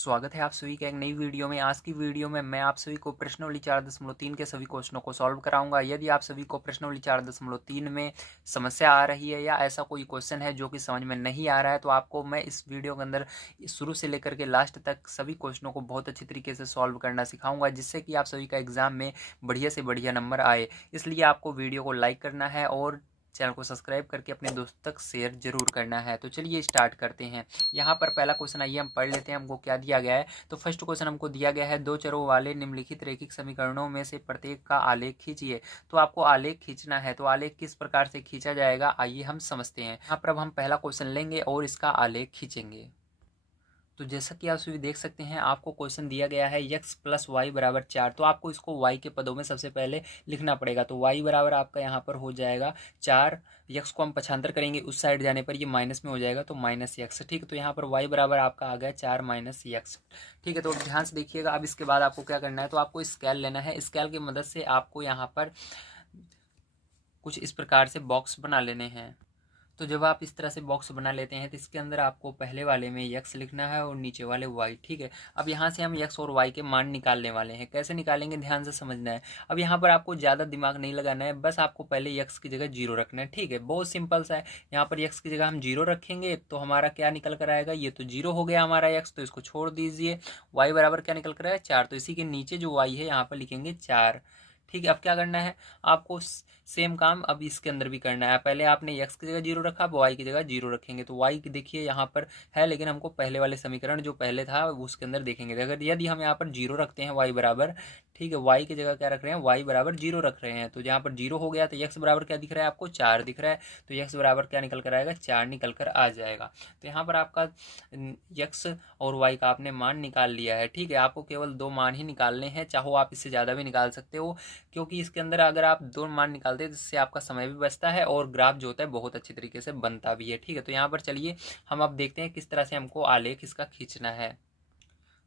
स्वागत है आप सभी का एक नई वीडियो में। आज की वीडियो में मैं आप सभी को प्रश्नावली 4.3 के सभी क्वेश्चनों को सॉल्व कराऊंगा। यदि आप सभी को प्रश्नावली 4.3 में समस्या आ रही है या ऐसा कोई क्वेश्चन है जो कि समझ में नहीं आ रहा है, तो आपको मैं इस वीडियो के अंदर शुरू से लेकर के लास्ट तक सभी क्वेश्चनों को बहुत अच्छी तरीके से सॉल्व करना सिखाऊंगा, जिससे कि आप सभी का एग्जाम में बढ़िया से बढ़िया नंबर आए। इसलिए आपको वीडियो को लाइक करना है और चैनल को सब्सक्राइब करके अपने दोस्तों तक शेयर जरूर करना है। तो चलिए स्टार्ट करते हैं। यहाँ पर पहला क्वेश्चन आइए हम पढ़ लेते हैं, हमको क्या दिया गया है। तो फर्स्ट क्वेश्चन हमको दिया गया है, दो चरों वाले निम्नलिखित रैखिक समीकरणों में से प्रत्येक का आलेख खींचिए। तो आपको आलेख खींचना है, तो आलेख किस प्रकार से खींचा जाएगा आइए हम समझते हैं। यहाँ पर अब हम पहला क्वेश्चन लेंगे और इसका आलेख खींचेंगे। तो जैसा कि आप सभी देख सकते हैं, आपको क्वेश्चन दिया गया है x प्लस वाई बराबर 4। तो आपको इसको y के पदों में सबसे पहले लिखना पड़ेगा। तो y बराबर आपका यहाँ पर हो जाएगा 4, x को हम पक्षांतर करेंगे उस साइड जाने पर ये माइनस में हो जाएगा, तो माइनस x। ठीक है, तो यहाँ पर y बराबर आपका आ गया 4 माइनस x। ठीक है, तो ध्यान से देखिएगा। अब इसके बाद आपको क्या करना है, तो आपको स्केल लेना है। स्केल की मदद से आपको यहाँ पर कुछ इस प्रकार से बॉक्स बना लेने हैं। तो जब आप इस तरह से बॉक्स बना लेते हैं तो इसके अंदर आपको पहले वाले में x लिखना है और नीचे वाले y। ठीक है, अब यहाँ से हम x और y के मान निकालने वाले हैं। कैसे निकालेंगे ध्यान से समझना है। अब यहाँ पर आपको ज़्यादा दिमाग नहीं लगाना है, बस आपको पहले x की जगह 0 रखना है। ठीक है, बहुत सिंपल सा है। यहाँ पर x की जगह हम 0 रखेंगे तो हमारा क्या निकल कर आएगा, ये तो 0 हो गया हमारा x, तो इसको छोड़ दीजिए। y बराबर क्या निकल कर आएगा 4, तो इसी के नीचे जो y है यहाँ पर लिखेंगे 4। ठीक है, अब क्या करना है आपको, सेम काम अब इसके अंदर भी करना है। पहले आपने x की जगह 0 रखा, अब y की जगह 0 रखेंगे। तो y देखिए यहाँ पर है, लेकिन हमको पहले वाले समीकरण जो पहले था उसके अंदर देखेंगे। अगर यदि हम यहाँ पर 0 रखते हैं y बराबर, ठीक है, y की जगह क्या रख रहे हैं, y बराबर 0 रख रहे हैं, तो यहाँ पर 0 हो गया तो x बराबर क्या दिख रहा है आपको, 4 दिख रहा है। तो x बराबर क्या निकल कर आएगा, 4 निकल कर आ जाएगा। तो यहाँ पर आपका x और y का आपने मान निकाल लिया है। ठीक है, आपको केवल 2 मान ही निकालने हैं, चाहो आप इससे ज़्यादा भी निकाल सकते हो, क्योंकि इसके अंदर अगर आप 2 मान निकालते हैं जिससे आपका समय भी बचता है और ग्राफ जो होता है बहुत अच्छी तरीके से बनता भी है। ठीक है, तो यहाँ पर चलिए हम अब देखते हैं किस तरह से हमको आलेख इसका खींचना है।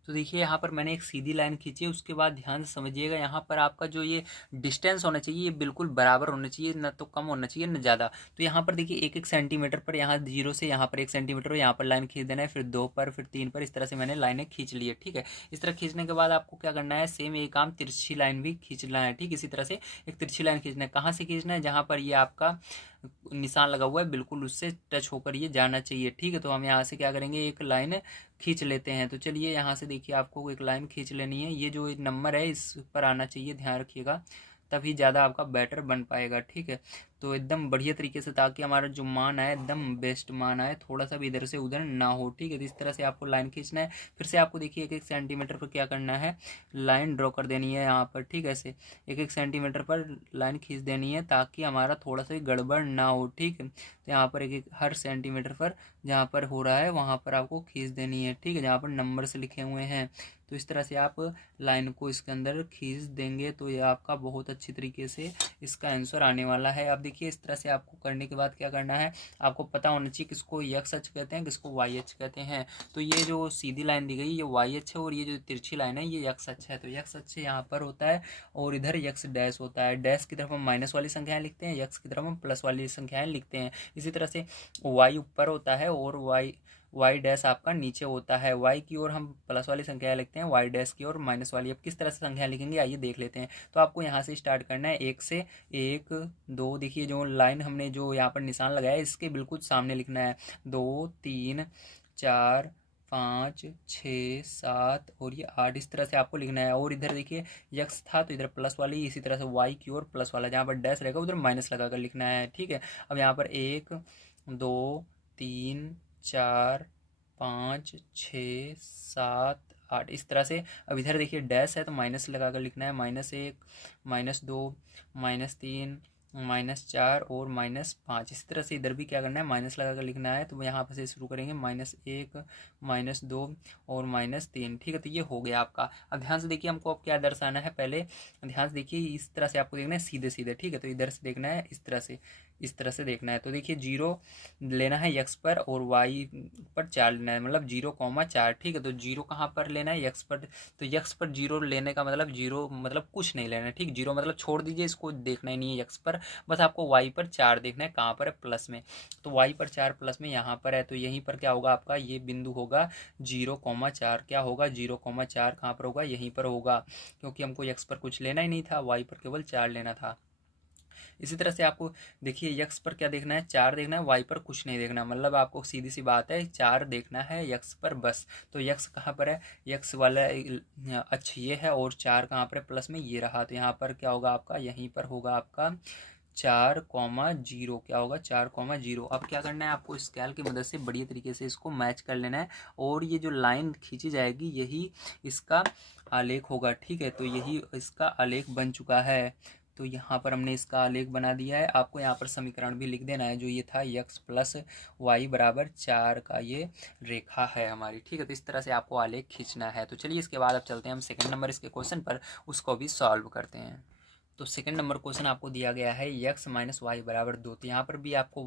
तो देखिए यहाँ पर मैंने एक सीधी लाइन खींची, उसके बाद ध्यान से समझिएगा। यहाँ पर आपका जो ये डिस्टेंस होना चाहिए ये बिल्कुल बराबर होना चाहिए, न तो कम होना चाहिए न ज़्यादा। तो यहाँ पर देखिए 1-1 सेंटीमीटर पर, यहाँ 0 से यहाँ पर 1 सेंटीमीटर, यहाँ पर लाइन खींच देना है, फिर 2 पर, फिर 3 पर, इस तरह से मैंने लाइनें खींच ली है। ठीक है, इस तरह खींचने के बाद आपको क्या करना है, सेम ये काम तिरछी लाइन भी खींचना है। ठीक, इसी तरह से एक तिरछी लाइन खींचना है। कहाँ से खींचना है, जहाँ पर ये आपका निशान लगा हुआ है बिल्कुल उससे टच होकर ये जाना चाहिए। ठीक है, तो हम यहाँ से क्या करेंगे, एक लाइन खींच लेते हैं। तो चलिए यहाँ से देखिए आपको एक लाइन खींच लेनी है। ये जो नंबर है इस पर आना चाहिए, ध्यान रखिएगा, तभी ज़्यादा आपका बेटर बन पाएगा। ठीक है, तो एकदम बढ़िया तरीके से, ताकि हमारा जो मान आए एकदम बेस्ट मान आए, थोड़ा सा भी इधर से उधर ना हो। ठीक है, तो इस तरह से आपको लाइन खींचना है। फिर से आपको देखिए 1-1 सेंटीमीटर पर क्या करना है, लाइन ड्रॉ कर देनी है यहाँ पर। ठीक है, ऐसे 1-1 सेंटीमीटर पर लाइन खींच देनी है ताकि हमारा थोड़ा सा गड़बड़ ना हो। ठीक है, तो यहाँ पर एक हर सेंटीमीटर पर जहाँ पर हो रहा है वहाँ पर आपको खींच देनी है। ठीक है, जहाँ पर नंबर से लिखे हुए हैं, तो इस तरह से आप लाइन को इसके अंदर खींच देंगे तो ये आपका बहुत अच्छी तरीके से इसका आंसर आने वाला है। अब देखिए इस तरह से आपको करने के बाद क्या करना है, आपको पता होना चाहिए किसको x अक्ष कहते हैं, किसको y अक्ष कहते हैं। तो ये जो सीधी लाइन दी गई ये y अक्ष है और ये जो तिरछी लाइन है ये x अक्ष है। तो x अक्ष यहाँ पर होता है और इधर x डैश होता है। डैश की तरफ हम माइनस वाली संख्याएं लिखते हैं, x की तरफ हम प्लस वाली संख्याएं लिखते हैं। इसी तरह से y ऊपर होता है और y डैश आपका नीचे होता है। y की ओर हम प्लस वाली संख्या लिखते हैं, y डैश की ओर माइनस वाली। अब किस तरह से संख्या लिखेंगे आइए देख लेते हैं। तो आपको यहाँ से स्टार्ट करना है, 1 से 1 2, देखिए जो लाइन हमने जो यहाँ पर निशान लगाया है इसके बिल्कुल सामने लिखना है। 2 3 4 5 6 7 और ये 8, इस तरह से आपको लिखना है। और इधर देखिए x था तो इधर प्लस वाली, इसी तरह से y की ओर प्लस वाला, जहाँ पर डैश रहेगा उधर माइनस लगा कर लिखना है। ठीक है, अब यहाँ पर 1 2 3 4 5 6 7 8, इस तरह से। अब इधर देखिए डैश है तो माइनस लगा कर लिखना है, -1 -2 -3 -4 और -5। इसी तरह से इधर भी क्या करना है, माइनस लगा कर लिखना है। तो यहाँ पर से शुरू करेंगे, -1 -2 और -3। ठीक है, तो ये हो गया आपका। अब ध्यान से देखिए हमको अब क्या दर्शाना है, पहले ध्यान से देखिए, इस तरह से आपको देखना है सीधे सीधे। ठीक है, तो इधर से देखना है इस तरह से, इस तरह से देखना है। तो देखिए 0 लेना है x पर और y पर 4 लेना है, मतलब 0,4। ठीक है, तो 0 कहाँ पर लेना है, x पर। तो x पर 0 लेने का मतलब 0 मतलब कुछ नहीं लेना है। ठीक, 0 मतलब छोड़ दीजिए, इसको देखना ही नहीं है x पर, बस आपको y पर 4 देखना है। कहाँ पर है, प्लस में। तो y पर 4 प्लस में यहाँ पर है, तो यहीं पर क्या होगा आपका, ये बिंदु होगा 0,4। क्या होगा 0,4, कहाँ पर होगा, यहीं पर होगा, क्योंकि हमको x पर कुछ लेना ही नहीं था, y पर केवल 4 लेना था। इसी तरह से आपको देखिए यक्स पर क्या देखना है, 4 देखना है, वाई पर कुछ नहीं देखना, मतलब आपको सीधी सी बात है 4 देखना है यक्स पर बस। तो यक्स कहाँ पर है, यक्स वाला अक्ष ये है और 4 कहाँ पर है, प्लस में ये रहा। तो यहाँ पर क्या होगा आपका, यहीं पर होगा आपका 4,0। क्या होगा 4,0। अब क्या करना है आपको, स्केल की मदद से बढ़िया तरीके से इसको मैच कर लेना है, और ये जो लाइन खींची जाएगी यही इसका आलेख होगा। ठीक है, तो यही इसका आलेख बन चुका है। तो यहाँ पर हमने इसका आलेख बना दिया है। आपको यहाँ पर समीकरण भी लिख देना है, जो ये था x प्लस वाई बराबर 4 का ये रेखा है हमारी। ठीक है, तो इस तरह से आपको आलेख खींचना है। तो चलिए इसके बाद अब चलते हैं हम सेकंड नंबर इसके क्वेश्चन पर, उसको भी सॉल्व करते हैं। तो सेकंड नंबर क्वेश्चन आपको दिया गया है x माइनस वाई बराबर 2। तो यहाँ पर भी आपको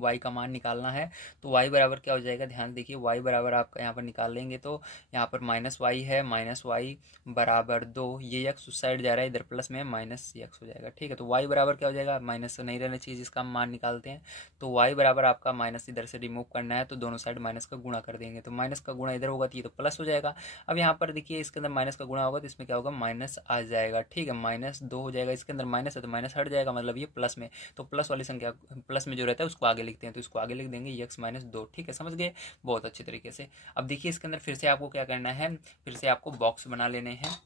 y का मान निकालना है। तो y बराबर क्या हो जाएगा, ध्यान से देखिए, y बराबर आपका यहाँ पर निकाल लेंगे तो यहाँ पर माइनस वाई है, माइनस वाई बराबर 2। ये x उस साइड जा रहा है, इधर प्लस में माइनस x हो जाएगा। ठीक है, तो y बराबर क्या हो जाएगा, माइनस तो नहीं रहना चाहिए जिसका हम मान निकालते हैं। तो y बराबर आपका माइनस इधर से रिमूव करना है, तो दोनों साइड माइनस का गुणा कर देंगे। तो माइनस का गुणा इधर होगा तो ये तो प्लस हो जाएगा। अब यहाँ पर देखिए इसके अंदर माइनस का गुणा होगा तो इसमें क्या होगा, माइनस आ जाएगा। ठीक है, -2 हो जाएगा, इसके अंदर माइनस है तो माइनस हट जाएगा, मतलब ये प्लस में। तो प्लस वाली संख्या प्लस में जो रहता है उसको आगे लिखते हैं, तो इसको आगे लिख देंगे x माइनस 2। ठीक है, समझ गए बहुत अच्छे तरीके से। अब देखिए इसके अंदर फिर से आपको क्या करना है, फिर से आपको बॉक्स बना लेने हैं।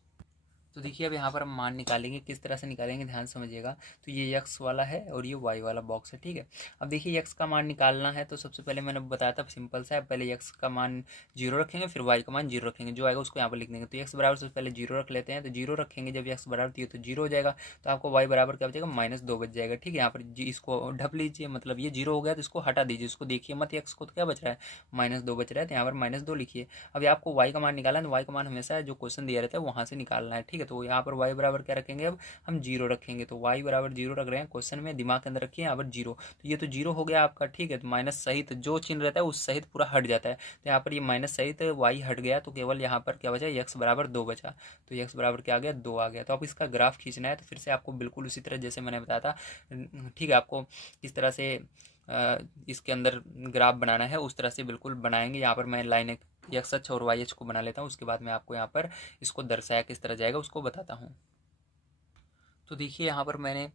तो देखिए अब यहाँ पर हम मान निकालेंगे, किस तरह से निकालेंगे ध्यान समझिएगा। तो ये x वाला है और ये y वाला बॉक्स है। ठीक है, अब देखिए x का मान निकालना है, तो सबसे पहले मैंने बताया था सिंपल सा है, पहले x का मान 0 रखेंगे, फिर y का मान 0 रखेंगे, जो आएगा उसको यहाँ पर लिख देंगे। तो x बराबर सबसे पहले 0 रख लेते हैं, तो 0 रखेंगे, जब x बराबर तो 0 हो जाएगा, तो आपको y बराबर क्या बचेगा, -2 बच जाएगा। ठीक है, यहाँ पर इसको ढप लीजिए, मतलब ये 0 हो गया तो इसको हटा दीजिए, इसको देखिए मत, x को तो क्या बच रहा है, -2 बच रहा है, तो यहाँ पर -2 लिखिए। अब आपको y का मान निकालना है, तो y का मान हमेशा जो क्वेश्चन दिया रहता है वहाँ से निकालना है। ठीक है, तो यहाँ पर y बराबर क्या रखेंगे, अब हम 0 रखेंगे। तो y बराबर 0 रख रहे हैं क्वेश्चन में, दिमाग के अंदर रखिए यहाँ पर 0। तो ये तो 0 हो गया आपका। ठीक है, तो माइनस सहित जो चिन्ह रहता है उस सहित पूरा हट जाता है, तो यहाँ पर ये माइनस सहित y हट गया, तो केवल यहाँ पर क्या बचा, x बराबर 2 बचा। तो x बराबर क्या आ गया, 2 आ गया। तो अब इसका ग्राफ खींचना है, तो फिर से आपको बिल्कुल उसी तरह जैसे मैंने बताया था, ठीक है, आपको किस तरह से इसके अंदर ग्राफ बनाना है उस तरह से बिल्कुल बनाएंगे। यहाँ पर मैं लाइन x अक्ष और y अक्ष को बना लेता हूँ, उसके बाद मैं आपको यहाँ पर इसको दर्शाया किस तरह जाएगा उसको बताता हूँ। तो देखिए यहाँ पर मैंने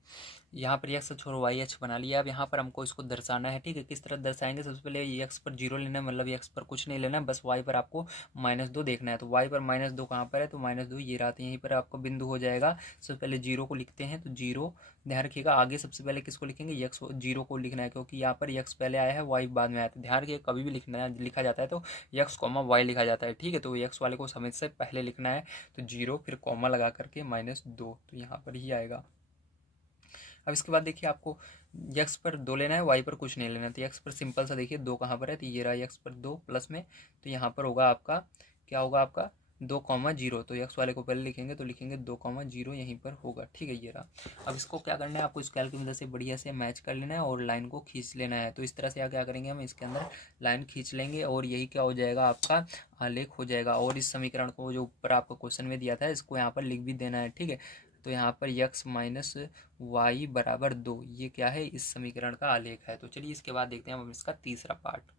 यहाँ पर x अक्ष और y अक्ष बना लिया। अब यहाँ पर हमको इसको दर्शाना है। ठीक है, किस तरह दर्शाएंगे, सबसे पहले x पर 0 लेना है, मतलब x पर कुछ नहीं लेना है, बस y पर आपको -2 देखना है। तो y पर -2 कहाँ पर है, तो -2 ये रहा, तो यहीं पर आपका बिंदु हो जाएगा। सबसे पहले 0 को लिखते हैं, तो 0 ध्यान रखिएगा, आगे सबसे पहले किसको लिखेंगे, x 0 को लिखना है, क्योंकि यहाँ पर x पहले आया है y बाद में आया था। ध्यान रखिए कभी भी लिखा जाता है तो x, y लिखा जाता है। ठीक है, तो x वाले को समय से पहले लिखना है, तो 0 फिर कॉमा लगा करके -2, तो यहाँ पर ही आएगा। अब इसके बाद देखिए आपको x पर 2 लेना है, y पर कुछ नहीं लेना है। तो x पर सिंपल सा देखिए 2 कहाँ पर है, तो ये रहा x पर 2 प्लस में, तो यहाँ पर होगा आपका क्या होगा आपका 2,0। तो x वाले को पहले लिखेंगे, तो लिखेंगे 2,0 यहीं पर होगा। ठीक है, ये रहा। अब इसको क्या करना है, आपको स्केल की मदद से बढ़िया से मैच कर लेना है और लाइन को खींच लेना है। तो इस तरह से क्या करेंगे, हम इसके अंदर लाइन खींच लेंगे और यही क्या हो जाएगा, आपका आलेख हो जाएगा। और इस समीकरण को जो ऊपर आपको क्वेश्चन में दिया था इसको यहाँ पर लिख भी देना है। ठीक है, तो यहाँ पर x माइनस वाई बराबर 2, ये क्या है, इस समीकरण का आलेख है। तो चलिए इसके बाद देखते हैं हम इसका तीसरा पार्ट।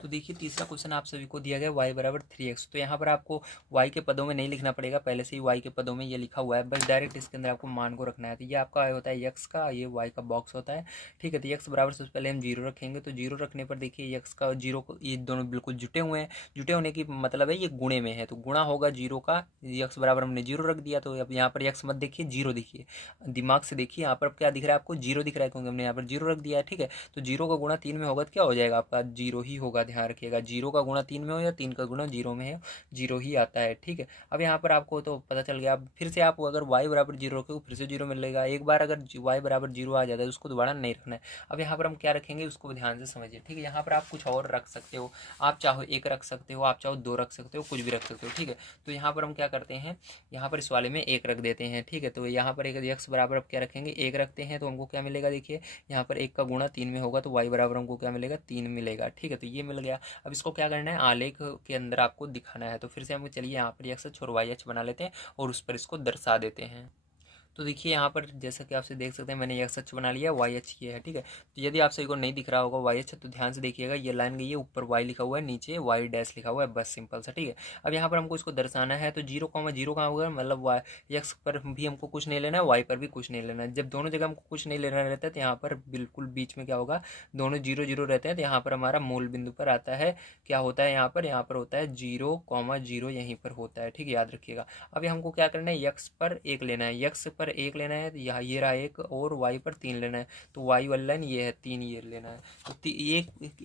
तो देखिए तीसरा क्वेश्चन आप सभी को दिया गया y बराबर 3x। तो यहाँ पर आपको y के पदों में नहीं लिखना पड़ेगा, पहले से ही y के पदों में ये लिखा हुआ है, बस डायरेक्ट इसके अंदर आपको मान को रखना है। तो ये आपका होता है x का, ये y का बॉक्स होता है। ठीक है, तो x बराबर सबसे पहले हम 0 रखेंगे, तो 0 रखने पर देखिए x का 0 को, ये दोनों बिल्कुल जुटे हुए हैं, जुटे होने की मतलब है ये गुणे में है, तो गुणा होगा 0 का। x बराबर हमने 0 रख दिया, तो अब यहाँ पर x मत देखिए, 0 देखिए, दिमाग से देखिए, यहाँ पर क्या दिख रहा है आपको, 0 दिख रहा है, क्योंकि हमने यहाँ पर 0 रख दिया है। ठीक है, तो 0 का गुणा 3 में होगा तो क्या हो जाएगा आपका 0 ही होगा, ध्यान रखिएगा, 0 का गुणा 3 में हो या 3 का गुणा 0 में है, 0 ही आता है, ठीक है। अब यहाँ पर आपको तो पता चल गया। अब फिर से आप अगर y बराबर 0 रखोगे फिर से 0 मिलेगा। एक बार अगर y बराबर 0 आ जाता है उसको दोबारा नहीं रखना है। अब यहाँ पर हम क्या रखेंगे उसको ध्यान से समझिए, ठीक है। यहाँ पर आप कुछ और रख सकते हो, आप चाहो 1 रख सकते हो, आप चाहो 2 रख सकते हो, कुछ भी रख सकते हो, ठीक है। तो यहाँ पर हम क्या करते हैं, यहाँ पर इस वाले में 1 रख देते हैं, ठीक है। तो यहाँ पर एक x बराबर अब क्या रखेंगे, 1 रखते हैं तो हमको क्या मिलेगा, देखिए यहाँ पर 1 का गुणा 3 में होगा तो y बराबर हमको क्या मिलेगा, 3 मिलेगा, ठीक है। तो ये मिल गया। अब इसको क्या करना है, आलेख के अंदर आपको दिखाना है। तो फिर से हम चलिए यहाँ पर x अक्ष और y अक्ष बना लेते हैं और उस पर इसको दर्शा देते हैं। तो देखिए यहाँ पर जैसा कि आपसे देख सकते हैं मैंने x अक्ष बना लिया, y अक्ष ये है, ठीक है। तो यदि आप सही को नहीं दिख रहा होगा y अक्ष तो ध्यान से देखिएगा, ये लाइन गई है, ऊपर y लिखा हुआ है, नीचे y डैश लिखा हुआ है, बस सिंपल सा, ठीक है। अब यहाँ पर हमको इसको दर्शाना है तो 0,0 कहाँ होगा, मतलब y x पर भी हमको कुछ नहीं लेना है, y पर भी कुछ नहीं लेना है। जब दोनों जगह हमको कुछ नहीं लेना रहता है तो यहाँ पर बिल्कुल बीच में क्या होगा, दोनों 0 0 रहते हैं तो यहाँ पर हमारा मूल बिंदु पर आता है, क्या होता है यहाँ पर होता है 0,0 यहीं पर होता है, ठीक है, याद रखिएगा। अब हमको क्या करना है, x पर 1 लेना है, x पर 1 लेना है, यहाँ ये रहा 1 और y पर 3 लेना है। तो y वाला लाइन ये है, 3 ये लेना है। तो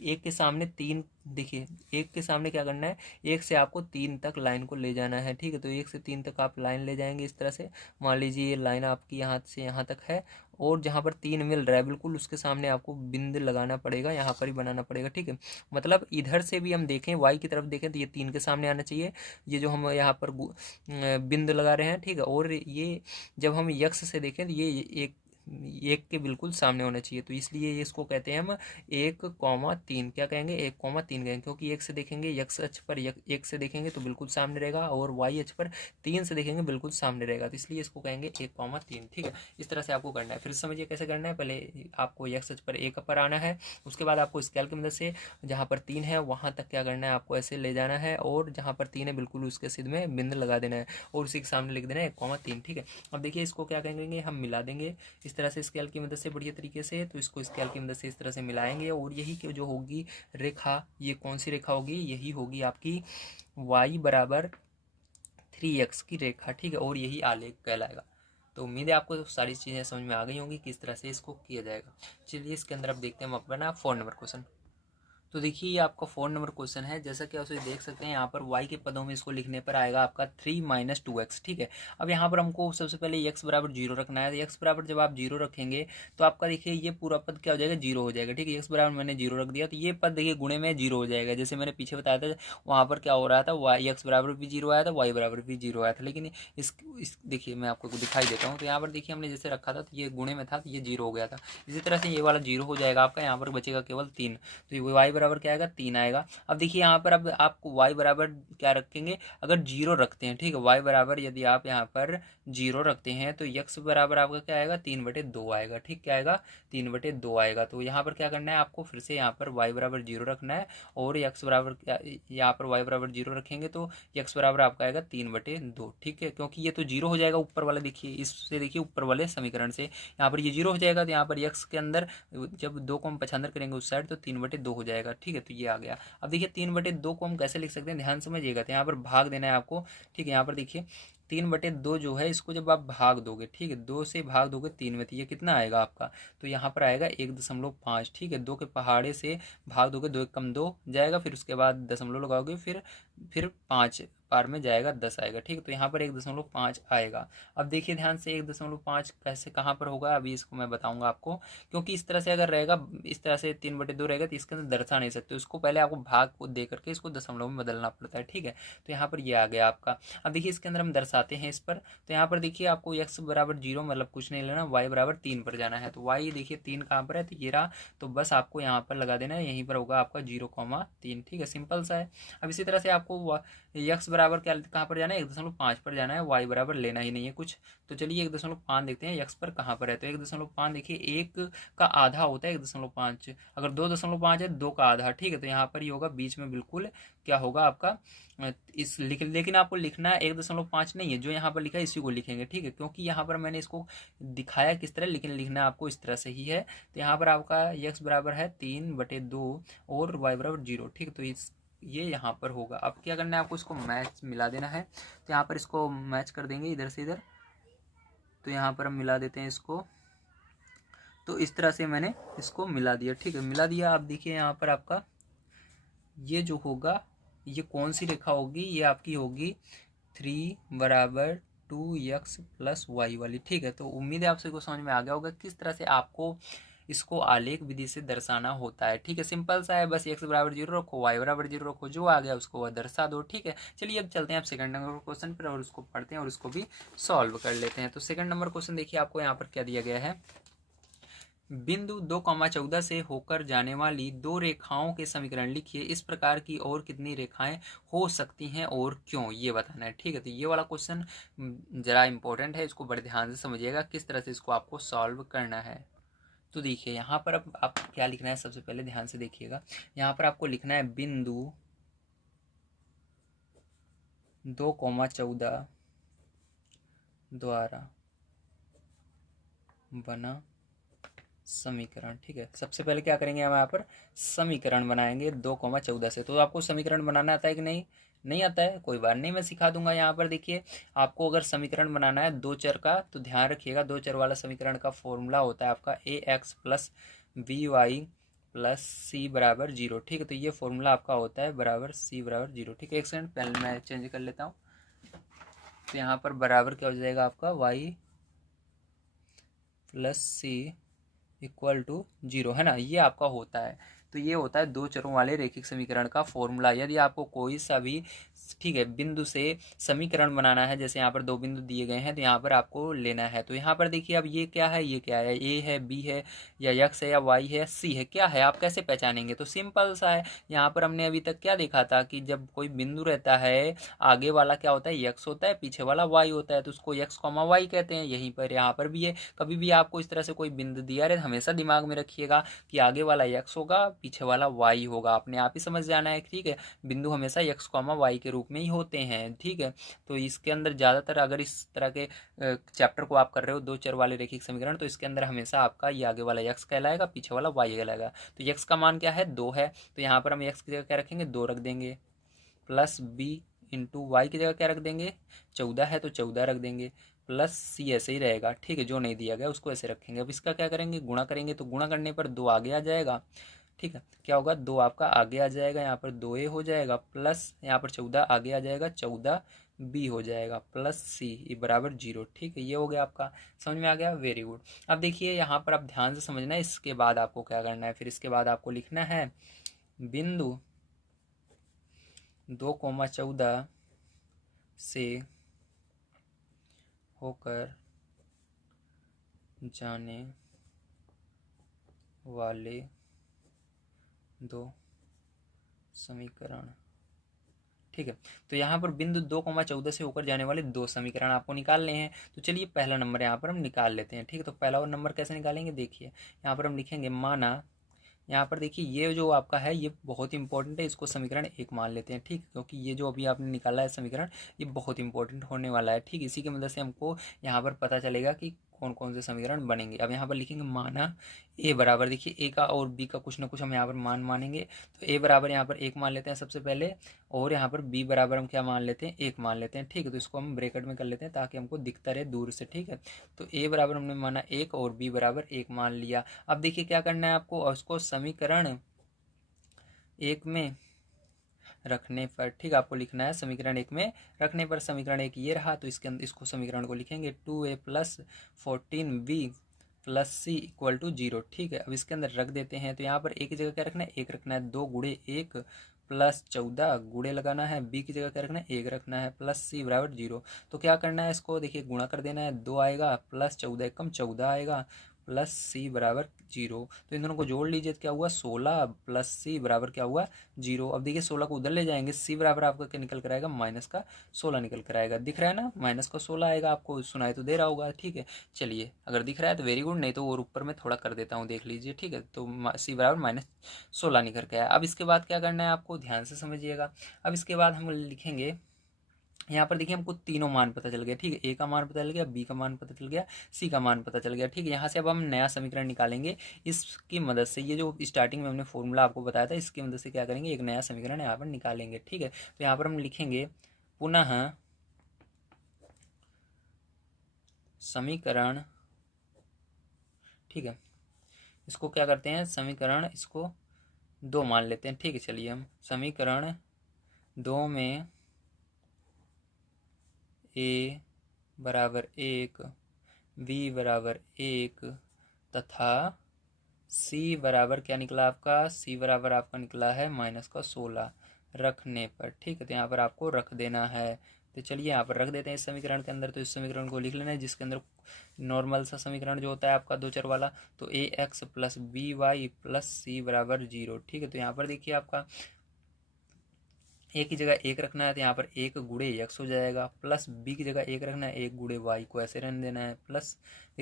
एक के सामने 3, देखिए एक के सामने क्या करना है, 1 से आपको 3 तक लाइन को ले जाना है, ठीक है। तो 1 से 3 तक आप लाइन ले जाएंगे इस तरह से। मान लीजिए ये लाइन आपकी यहाँ से यहाँ तक है और जहाँ पर 3 मिल रहा है बिल्कुल उसके सामने आपको बिंदु लगाना पड़ेगा, यहाँ पर ही बनाना पड़ेगा, ठीक है। मतलब इधर से भी हम देखें, y की तरफ देखें तो ये 3 के सामने आना चाहिए, ये जो हम यहाँ पर बिंदु लगा रहे हैं, ठीक है। और ये जब हम यक्ष से देखें तो ये एक के बिल्कुल सामने होना चाहिए। तो इसलिए इसको कहते हैं हम 1,3, क्या कहेंगे, 1,3 कहेंगे, क्योंकि 1 से देखेंगे यक्ष अक्ष पर 1 से देखेंगे तो बिल्कुल सामने रहेगा और y अक्ष पर 3 से देखेंगे बिल्कुल सामने रहेगा, तो इसलिए इसको कहेंगे 1,3, ठीक है। इस तरह से आपको करना है। फिर समझिए कैसे करना है, पहले आपको यक्ष अक्ष पर 1 पर आना है, उसके बाद आपको स्केल की मदद से जहाँ पर 3 है वहाँ तक क्या करना है, आपको ऐसे ले जाना है और जहाँ पर 3 है बिल्कुल उसके सिद्ध में बिंदु लगा देना है और उसी के सामने लिख देना है 1,3, ठीक है। अब देखिए इसको क्या करेंगे, हम मिला देंगे इस तरह से स्केल की मदद से बढ़िया तरीके से। तो इसको स्केल की मदद से इस तरह से मिलाएंगे और यही कि जो होगी रेखा, ये कौन सी रेखा होगी, यही होगी आपकी y बराबर 3x की रेखा, ठीक है। और यही आलेख कहलाएगा। तो उम्मीद है आपको सारी चीज़ें समझ में आ गई होंगी किस तरह से इसको किया जाएगा। चलिए इसके अंदर अब देखते हैं हम अपना 4 नंबर क्वेश्चन। तो देखिए ये आपका 4 नंबर क्वेश्चन है, जैसा कि आप उसे देख सकते हैं यहाँ पर y के पदों में इसको लिखने पर आएगा आपका 3 - 2x, ठीक है। अब यहाँ पर हमको सबसे पहले x बराबर 0 रखना है। तो x बराबर जब आप 0 रखेंगे तो आपका देखिए ये पूरा पद क्या हो जाएगा, 0 हो जाएगा, ठीक है। x बराबर मैंने 0 रख दिया तो ये पद देखिए गुणे में 0 हो जाएगा। जैसे मैंने पीछे बताया था वहाँ पर क्या हो रहा था, x बराबर भी 0 आया था, y बराबर भी 0 आया था, लेकिन इस देखिए मैं आपको दिखाई देता हूँ। तो यहाँ पर देखिए हमने जैसे रखा था तो ये गुणे में था तो ये 0 हो गया था। इसी तरह से ये वाला 0 हो जाएगा आपका, यहाँ पर बचेगा केवल 3। तो y बराबर क्या आएगा, 3 आएगा। अब देखिए यहाँ पर अब आपको y बराबर क्या रखेंगे, अगर 0 रखते हैं, ठीक है, y बराबर यदि आप यहाँ पर 0 रखते हैं तो x बराबर आपका क्या आएगा, 3/2 आएगा, ठीक, क्या आएगा, 3/2 आएगा। तो यहाँ पर क्या करना है आपको, फिर से यहाँ पर y बराबर 0 रखना है और x बराबर क्या, यहाँ पर y बराबर 0 रखेंगे तो x बराबर आपका आएगा 3/2, ठीक है। क्योंकि ये तो 0 हो जाएगा ऊपर वाला, देखिए इससे देखिए ऊपर वाले समीकरण से यहाँ पर ये 0 हो जाएगा तो यहाँ पर x के अंदर जब 2 को हम पक्षांतर करेंगे उस साइड तो 3/2 हो जाएगा, ठीक है। तो ये आ गया। अब देखिए 3/2 को हम कैसे लिख सकते हैं, ध्यान समझिएगा। तो यहाँ पर भाग देना है आपको, ठीक है। यहाँ पर देखिए 3/2 जो है इसको जब आप भाग दोगे, ठीक है, 2 से भाग दोगे 3 में तो ये कितना आएगा आपका, तो यहाँ पर आएगा 1.5, ठीक है। 2 के पहाड़े से भाग दोगे, 2 कम 2 जाएगा, फिर उसके बाद दशमलव लगाओगे, फिर 5 पार में जाएगा 10 आएगा, ठीक है। तो यहाँ पर 1.5 आएगा। अब देखिए ध्यान से 1.5 कैसे कहाँ पर होगा अभी इसको मैं बताऊंगा आपको, क्योंकि इस तरह से अगर रहेगा, इस तरह से 3/2 रहेगा तो इसके अंदर दर्शा नहीं सकते, उसको पहले आपको भाग को दे करके इसको दशमलव में बदलना पड़ता है, ठीक है। तो यहाँ पर ये आ गया आपका। अब देखिए इसके अंदर हम दर्शाते हैं इस पर। तो यहाँ पर देखिए आपको x बराबर 0 मतलब कुछ नहीं लेना, y बराबर 3 पर जाना है। तो y देखिए 3 कहाँ पर है, तो ये रहा, तो बस आपको यहाँ पर लगा देना है, यहीं पर होगा आपका 0,3, ठीक है, सिंपल सा है। अब इसी तरह से आपको x बराबर क्या कहाँ पर जाना है, 1.5 पर जाना है, y बराबर लेना ही नहीं है कुछ। तो चलिए 1.5 देखते हैं x पर कहाँ पर है। तो 1.5 देखिए 1 का आधा होता है 1.5, अगर 2.5 है 2 का आधा, ठीक है। तो यहाँ पर ही होगा बीच में बिल्कुल क्या होगा आपका इस लेकिन आपको लिखना है 1.5 नहीं है, जो यहाँ पर लिखा है इसी को लिखेंगे, ठीक है। क्योंकि यहाँ पर मैंने इसको दिखाया किस तरह, लेकिन लिखना आपको इस तरह से ही है। तो यहाँ पर आपका x बराबर है 3/2 और y बराबर 0, ठीक। तो ये यहाँ पर होगा। अब क्या करना है आपको, इसको मैच मिला देना है। तो यहाँ पर इसको मैच कर देंगे इधर से इधर, तो यहाँ पर हम मिला देते हैं इसको। तो इस तरह से मैंने इसको मिला दिया, ठीक है, मिला दिया। अब देखिए यहाँ पर आपका ये जो होगा ये कौन सी रेखा होगी, ये आपकी होगी 3 बराबर 2x प्लस वाई वाली। ठीक है, तो उम्मीद है आप सभी को समझ में आ गया होगा किस तरह से आपको इसको आलेख विधि से दर्शाना होता है। ठीक है, सिंपल सा है, बस x बराबर 0 रखो, y बराबर 0 रखो, जो आ गया उसको वह दर्शा दो। ठीक है, चलिए अब चलते हैं आप सेकंड नंबर क्वेश्चन पर और उसको पढ़ते हैं और उसको भी सॉल्व कर लेते हैं। तो सेकंड नंबर क्वेश्चन देखिए, आपको यहाँ पर क्या दिया गया है। बिंदु 2,14 से होकर जाने वाली दो रेखाओं के समीकरण लिखिए। इस प्रकार की और कितनी रेखाएं हो सकती हैं और क्यों, ये बताना है। ठीक है, तो ये वाला क्वेश्चन जरा इंपॉर्टेंट है, इसको बड़े ध्यान से समझिएगा किस तरह से इसको आपको सॉल्व करना है। तो देखिए यहाँ पर अब आपको क्या लिखना है, सबसे पहले ध्यान से देखिएगा। यहाँ पर आपको लिखना है बिंदु 2,14 द्वारा बना समीकरण। ठीक है, सबसे पहले क्या करेंगे, हम यहाँ पर समीकरण बनाएंगे 2,14 से। तो आपको समीकरण बनाना आता है कि नहीं, नहीं आता है, कोई बात नहीं, मैं सिखा दूंगा। यहाँ पर देखिए, आपको अगर समीकरण बनाना है दो चर का, तो ध्यान रखिएगा दो चर वाला समीकरण का फॉर्मूला होता है आपका ax plus B Y plus C बराबर 0। ठीक है, तो ये फॉर्मूला आपका होता है बराबर सी बराबर 0। ठीक है, एक सेकंड पहले मैं चेंज कर लेता हूँ। तो यहाँ पर बराबर क्या हो जाएगा आपका y plus C equal to 0, है ना, ये आपका होता है। तो ये होता है दो चरों वाले रैखिक समीकरण का फॉर्मूला। यदि आपको कोई सा भी, ठीक है, बिंदु से समीकरण बनाना है, जैसे यहाँ पर दो बिंदु दिए गए हैं, तो यहाँ पर आपको लेना है। तो यहाँ पर देखिए, अब ये क्या है, ये क्या है, ए है, बी है, या यक्स है, या वाई है, सी है, क्या है, आप कैसे पहचानेंगे। तो सिंपल सा है, यहाँ पर हमने अभी तक क्या देखा था कि जब कोई बिंदु रहता है, आगे वाला क्या होता है, यक्स होता है, पीछे वाला वाई होता है, तो उसको यक्स कॉमा वाई कहते हैं। यहीं पर यहाँ पर भी है, कभी भी आपको इस तरह से कोई बिंदु दिया रहे, हमेशा दिमाग में रखिएगा कि आगे वाला यक्स होगा, पीछे वाला वाई होगा, अपने आप ही समझ जाना है। ठीक है, बिंदु हमेशा यक्स कॉमा वाई के रूप में ही होते हैं। ठीक है, तो इसके अंदर ज़्यादातर अगर इस तरह के चैप्टर को आप कर रहे हो, दो चर वाले रैखिक समीकरण, तो इसके अंदर हमेशा आपका ये आगे वाला यक्स कहलाएगा, पीछे वाला वाई कहलाएगा। तो यक्स का मान क्या है, 2 है, तो यहाँ पर हम यक्स की जगह क्या रखेंगे, 2 रख देंगे, प्लस बी इंटू वाई की जगह क्या रख देंगे, 14 है तो 14 रख देंगे, प्लस सी ऐसे ही रहेगा। ठीक है, जो नहीं दिया गया उसको ऐसे रखेंगे। अब इसका क्या करेंगे, गुणा करेंगे, तो गुणा करने पर 2 आगे आ जाएगा। ठीक है, क्या होगा, 2 आपका आगे आ जाएगा, यहाँ पर 2a हो जाएगा, प्लस यहाँ पर 14 आगे आ जाएगा, 14 बी हो जाएगा, प्लस सी बराबर 0। ठीक है, ये हो गया आपका, समझ में आ गया, वेरी गुड। अब देखिए यहाँ पर आप ध्यान से समझना है, इसके बाद आपको क्या करना है, फिर इसके बाद आपको लिखना है बिंदु 2,14 से होकर जाने वाले दो समीकरण। ठीक है, तो यहाँ पर बिंदु 2,14 से होकर जाने वाले दो समीकरण आपको निकालने हैं। तो चलिए पहला नंबर यहाँ पर हम निकाल लेते हैं। ठीक है, तो पहला नंबर कैसे निकालेंगे, देखिए यहाँ पर हम लिखेंगे माना, यहाँ पर देखिए ये जो आपका है ये बहुत इंपॉर्टेंट है, इसको समीकरण 1 मान लेते हैं। ठीक, क्योंकि ये जो अभी आपने निकाला है समीकरण, ये बहुत इंपॉर्टेंट होने वाला है। ठीक, इसी की मदद से हमको यहाँ पर पता चलेगा कि कौन कौन से समीकरण बनेंगे। अब यहाँ पर लिखेंगे माना ए बराबर, देखिए ए का और बी का कुछ ना कुछ हम यहाँ पर मान मानेंगे। तो ए बराबर यहाँ पर 1 मान लेते हैं सबसे पहले, और यहाँ पर बी बराबर हम क्या मान लेते हैं, 1 मान लेते हैं। ठीक है, तो इसको हम ब्रैकेट में कर लेते हैं ताकि हमको दिखता रहे दूर से। ठीक है, तो ए बराबर हमने माना 1 और बी बराबर 1 मान लिया। अब देखिए क्या करना है आपको, उसको समीकरण 1 में रखने पर, ठीक, आपको लिखना है समीकरण 1 में रखने पर, समीकरण 1 ये रहा, तो इसके अंदर इसको समीकरण को लिखेंगे 2a plus 14b plus C equal to 0। ठीक है, अब इसके अंदर रख देते हैं। तो यहाँ पर ए की जगह क्या रखना है, 1 रखना है, 2 गुणे 1 प्लस 14 गुणे लगाना है, बी की जगह क्या रखना है, 1 रखना है, प्लस सी बराबर 0। तो क्या करना है, इसको देखिए गुणा कर देना है, 2 आएगा, प्लस 14 कम 14 आएगा, प्लस सी बराबर 0। तो इन दोनों को जोड़ लीजिए, तो क्या हुआ 16 प्लस सी बराबर क्या हुआ 0। अब देखिए 16 को उधर ले जाएंगे, सी बराबर आपका क्या निकल कर आएगा, माइनस का 16 निकल कर आएगा। दिख रहा है ना, माइनस का 16 आएगा, आपको सुनाई तो दे रहा होगा। ठीक है, चलिए अगर दिख रहा है तो वेरी गुड, नहीं तो और ऊपर में थोड़ा कर देता हूँ, देख लीजिए। ठीक है, तो सी बराबर -16 निकल के आया। अब इसके बाद क्या करना है आपको, ध्यान से समझिएगा। अब इसके बाद हम लिखेंगे, यहाँ पर देखिए हमको तीनों मान पता चल गया। ठीक है, ए का मान पता चल गया, बी का मान पता चल गया, सी का मान पता चल गया। ठीक है, यहाँ से अब हम नया समीकरण निकालेंगे। इसकी मदद से, ये जो स्टार्टिंग में हमने फॉर्मूला आपको बताया था, इसकी मदद से क्या करेंगे, एक नया समीकरण यहाँ पर निकालेंगे। ठीक है, तो यहाँ पर हम लिखेंगे पुनः समीकरण। ठीक है, इसको क्या करते हैं, समीकरण इसको 2 मान लेते हैं, ठीक है। चलिए हम समीकरण 2 में a बराबर 1, b बराबर 1 तथा c बराबर क्या निकला आपका, c बराबर आपका निकला है -16 रखने पर, ठीक है। तो यहाँ पर आपको रख देना है। तो चलिए यहाँ पर रख देते हैं इस समीकरण के अंदर। तो इस समीकरण को लिख लेना है जिसके अंदर नॉर्मल सा समीकरण जो होता है आपका दो चर वाला, तो A X plus B Y plus C बराबर 0, ठीक है। तो यहाँ पर देखिए आपका ए की जगह 1 रखना है, तो यहाँ पर 1 गुणे एक्स हो जाएगा, प्लस बी की जगह 1 रखना है, 1 गुणे वाई को ऐसे रहने देना है, प्लस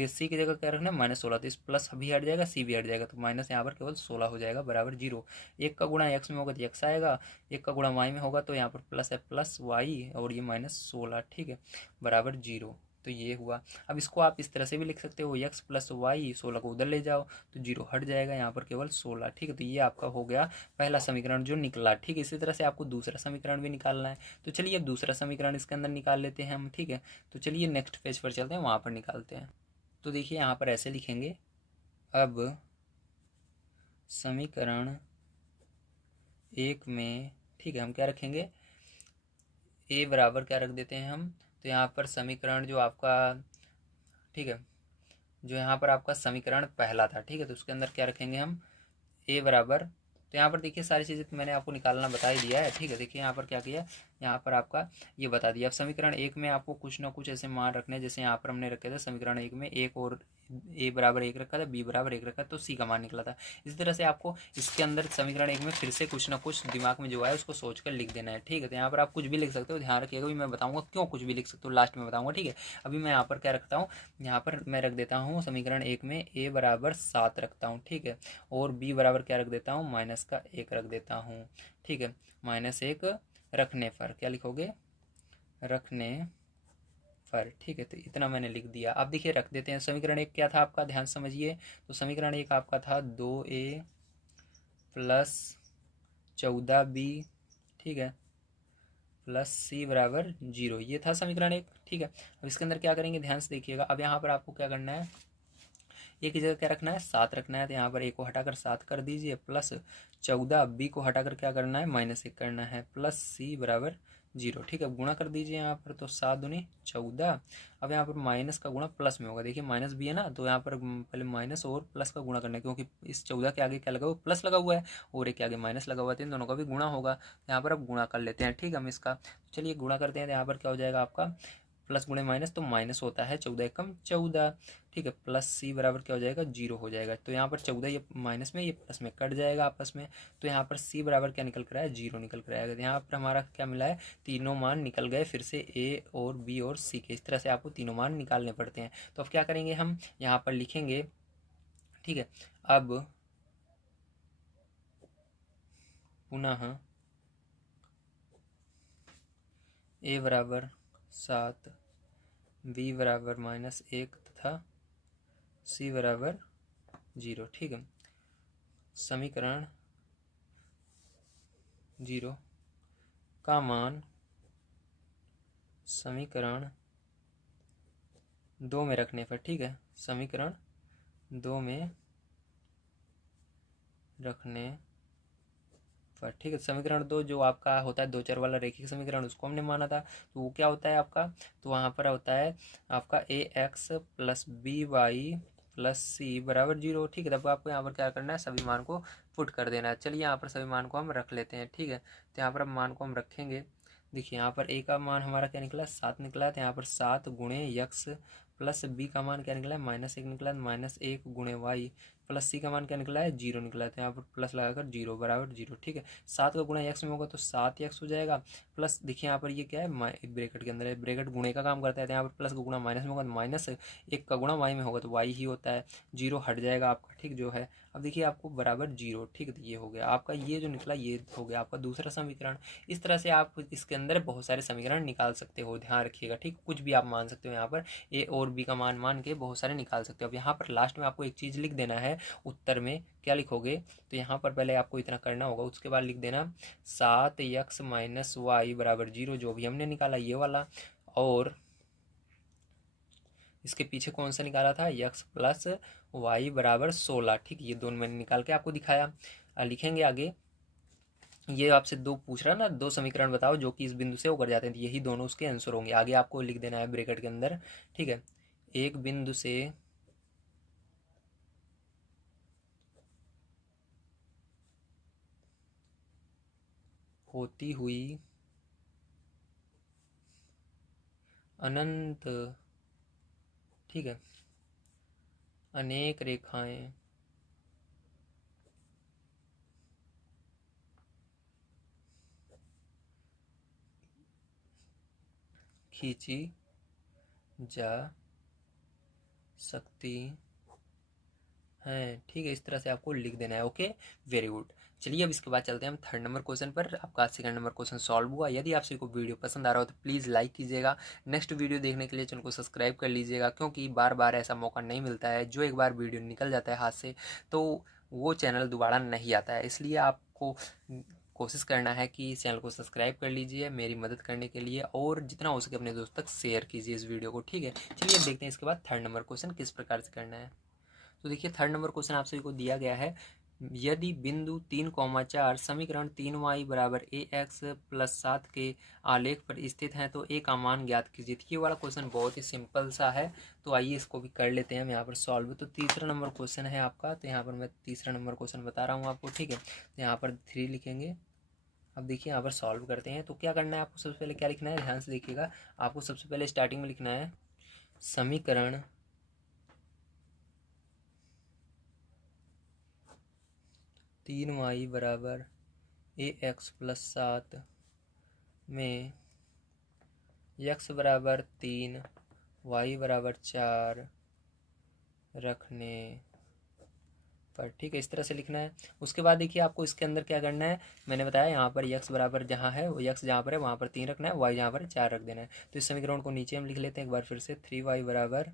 सी की जगह क्या रखना है -16, तो इस प्लस भी हट जाएगा, सी भी हट जाएगा, तो माइनस यहाँ पर केवल 16 हो जाएगा बराबर 0। 1 का गुणा एक्स में होगा तो एक्स आएगा, 1 का गुणा वाई में होगा तो यहाँ पर प्लस है प्लस वाई और ये -16, ठीक है, बराबर 0। तो ये हुआ। अब इसको आप इस तरह से भी लिख सकते हो, एक्स प्लस वाई, 16 को उधर ले जाओ तो 0 हट जाएगा, यहाँ पर केवल 16, ठीक है। तो ये आपका हो गया पहला समीकरण जो निकला, ठीक है। इसी तरह से आपको दूसरा समीकरण भी निकालना है। तो चलिए अब दूसरा समीकरण इसके अंदर निकाल लेते हैं हम, ठीक है। तो चलिए नेक्स्ट पेज पर चलते हैं, वहाँ पर निकालते हैं। तो देखिए यहाँ पर ऐसे लिखेंगे, अब समीकरण 1 में, ठीक है, हम क्या रखेंगे, ए बराबर क्या रख देते हैं हम, तो यहाँ पर समीकरण जो आपका, ठीक है, जो यहाँ पर आपका समीकरण पहला था, ठीक है, तो उसके अंदर क्या रखेंगे हम, ए बराबर, तो यहाँ पर देखिए सारी चीज़ें तो मैंने आपको निकालना बता ही दिया है, ठीक है। देखिए यहाँ पर क्या किया, यहाँ पर आपका ये बता दिया। अब समीकरण 1 में आपको कुछ ना कुछ ऐसे मान रखने हैं, जैसे यहाँ पर हमने रखे थे समीकरण 1 में 1 और ए बराबर 1 रखा था, बी बराबर 1 रखा था, तो सी का मान निकला था। इसी तरह से आपको इसके अंदर समीकरण 1 में फिर से कुछ ना कुछ दिमाग में जो आए उसको सोच कर लिख देना है, ठीक है। तो यहाँ पर आप कुछ भी लिख सकते हो, ध्यान रखिएगा, भी मैं बताऊँगा क्यों कुछ भी लिख सकते हो, लास्ट में बताऊँगा, ठीक है। अभी मैं यहाँ पर क्या रखता हूँ, यहाँ पर मैं रख देता हूँ समीकरण 1 में ए बराबर 7 रखता हूँ, ठीक है, और बी बराबर क्या रख देता हूँ, -1 रख देता हूँ, ठीक है। -1 रखने पर क्या लिखोगे, रखने पर, ठीक है। तो इतना मैंने लिख दिया। अब देखिए रख देते हैं। समीकरण 1 क्या था आपका, ध्यान समझिए। तो समीकरण 1 आपका था 2a प्लस 14b, ठीक है, प्लस सी बराबर 0, ये था समीकरण 1, ठीक है। अब इसके अंदर क्या करेंगे, ध्यान से देखिएगा। अब यहाँ पर आपको क्या करना है, ए की जगह क्या रखना है, 7 रखना है, तो यहाँ पर ए को हटाकर 7 कर दीजिए, प्लस 14 बी को हटाकर क्या करना है, -1 करना है, प्लस सी बराबर 0, ठीक है। गुणा कर दीजिए यहाँ पर, तो 7 दूनी 14। अब यहाँ पर माइनस का गुणा प्लस में होगा, देखिए माइनस भी है ना, तो यहाँ पर पहले माइनस और प्लस का गुणा करना है, क्योंकि इस 14 के आगे क्या लगा हुआ, प्लस लगा हुआ है, और एक के आगे माइनस लगा हुआ है, तो इन दोनों का भी गुणा होगा। यहाँ पर अब गुणा कर लेते हैं, ठीक है, हम इसका। चलिए गुणा करते हैं, तो यहाँ पर क्या हो जाएगा आपका, प्लस गुणे माइनस तो माइनस होता है, 14 एकम 14, ठीक है, प्लस सी बराबर क्या हो जाएगा, 0 हो जाएगा। तो यहाँ पर 14 ये माइनस में, ये प्लस में कट जाएगा आपस में, तो यहाँ पर सी बराबर क्या निकल कर आया, 0 निकल कर आएगा। तो यहाँ पर हमारा क्या मिला है, तीनों मान निकल गए फिर से, ए और बी और सी के। इस तरह से आपको तीनों मान निकालने पड़ते हैं। तो अब क्या करेंगे, हम यहाँ पर लिखेंगे, ठीक है। अब पुनः ए बराबर 7, बी बराबर -1 तथा सी बराबर 0, ठीक है। समीकरण 0 का मान समीकरण 2 में रखने पर, ठीक है, समीकरण 2 में रखने पर, ठीक है। समीकरण 2 जो आपका होता है दो चर वाला रेखिक समीकरण, उसको हमने माना था, तो वो क्या होता है आपका, तो वहाँ पर होता है आपका A X plus B Y plus C बराबर 0, ठीक है। तब आपको यहाँ पर क्या करना है, सभी मान को पुट कर देना है। चलिए यहाँ पर सभी मान को हम रख लेते हैं, ठीक है। तो यहाँ पर अब मान को हम रखेंगे, देखिए यहाँ पर ए का मान हमारा क्या निकला, 7 निकला है, तो यहाँ पर 7 गुणे यक्स प्लस बी का मान क्या निकला है, -1 निकला है, -1 गुणे वाई प्लस सी का मान क्या निकला है, 0 निकला है, तो यहाँ पर प्लस लगाकर 0 बराबर 0, ठीक है। 7 का गुणा एक्स में होगा तो 7x हो जाएगा, प्लस देखिए यहाँ पर ये क्या है, ब्रैकेट के अंदर है, ब्रैकेट गुणे का काम करता है, तो यहाँ पर प्लस का गुणा माइनस में होगा तो -1 का गुणा वाई में होगा तो वाई ही होता है, 0 हट जाएगा आपका, ठीक, जो है। अब देखिए आपको बराबर 0, ठीक है। तो ये हो गया आपका, ये जो निकला ये हो गया आपका दूसरा समीकरण। इस तरह से आप इसके अंदर बहुत सारे समीकरण निकाल सकते हो, ध्यान रखिएगा, ठीक। कुछ भी आप मान सकते हो, यहाँ पर ए और बी का मान मान के बहुत सारे निकाल सकते हो। अब यहाँ पर लास्ट में आपको एक चीज़ लिख देना है, उत्तर में क्या लिखोगे, तो यहाँ पर पहले आपको इतना करना होगा, उसके बाद लिख देना 7x - वाई बराबर 0, जो भी हमने निकाला ये वाला, और इसके पीछे कौन सा निकाला था, x प्लस वाई बराबर 16, ठीक, ये दोनों मैंने निकाल के आपको दिखाया। लिखेंगे आगे। ये आपसे दो पूछ रहा है ना, दो समीकरण बताओ जो कि इस बिंदु से होकर जाते हैं, यही दोनों उसके आंसर होंगे। आगे आपको लिख देना है ब्रैकेट के अंदर, ठीक है। एक बिंदु से होती हुई अनंत, ठीक है, अनेक रेखाएं खींची जा सकती हैं, ठीक है। इस तरह से आपको लिख देना है। Okay, very good. चलिए अब इसके बाद चलते हैं हम थर्ड नंबर क्वेश्चन पर। आपका सेकंड नंबर क्वेश्चन सॉल्व हुआ। यदि आप सभी को वीडियो पसंद आ रहा हो तो प्लीज़ लाइक कीजिएगा। नेक्स्ट वीडियो देखने के लिए चैनल को सब्सक्राइब कर लीजिएगा, क्योंकि बार बार ऐसा मौका नहीं मिलता है। जो एक बार वीडियो निकल जाता है हाथ से तो वो चैनल दोबारा नहीं आता है। इसलिए आपको कोशिश करना है कि इस चैनल को सब्सक्राइब कर लीजिए मेरी मदद करने के लिए, और जितना हो सके अपने दोस्त तक शेयर कीजिए इस वीडियो को, ठीक है। चलिए अब देखते हैं इसके बाद थर्ड नंबर क्वेश्चन किस प्रकार से करना है। तो देखिए थर्ड नंबर क्वेश्चन आप सभी को दिया गया है। यदि बिंदु 3,4 समीकरण 3y बराबर ax प्लस 7 के आलेख पर स्थित हैं तो a का मान ज्ञात कीजिए। ये वाला क्वेश्चन बहुत ही सिंपल सा है, तो आइए इसको भी कर लेते हैं हम यहाँ पर सॉल्व। तो तीसरा नंबर क्वेश्चन है आपका, तो यहाँ पर मैं तीसरा नंबर क्वेश्चन बता रहा हूँ आपको, ठीक है। तो यहाँ पर 3 लिखेंगे। अब देखिए यहाँ पर सॉल्व करते हैं। तो क्या करना है आपको, सबसे पहले क्या लिखना है, ध्यान से देखिएगा। आपको सबसे पहले स्टार्टिंग में लिखना है समीकरण 3y बराबर ax प्लस 7 में x बराबर 3 y बराबर 4 रखने पर, ठीक है, इस तरह से लिखना है। उसके बाद देखिए आपको इसके अंदर क्या करना है, मैंने बताया यहाँ पर x बराबर जहाँ है, वो x जहाँ पर है वहाँ पर 3 रखना है, y जहाँ पर 4 रख देना है। तो इस समीकरण को नीचे हम लिख लेते हैं एक बार फिर से, 3y बराबर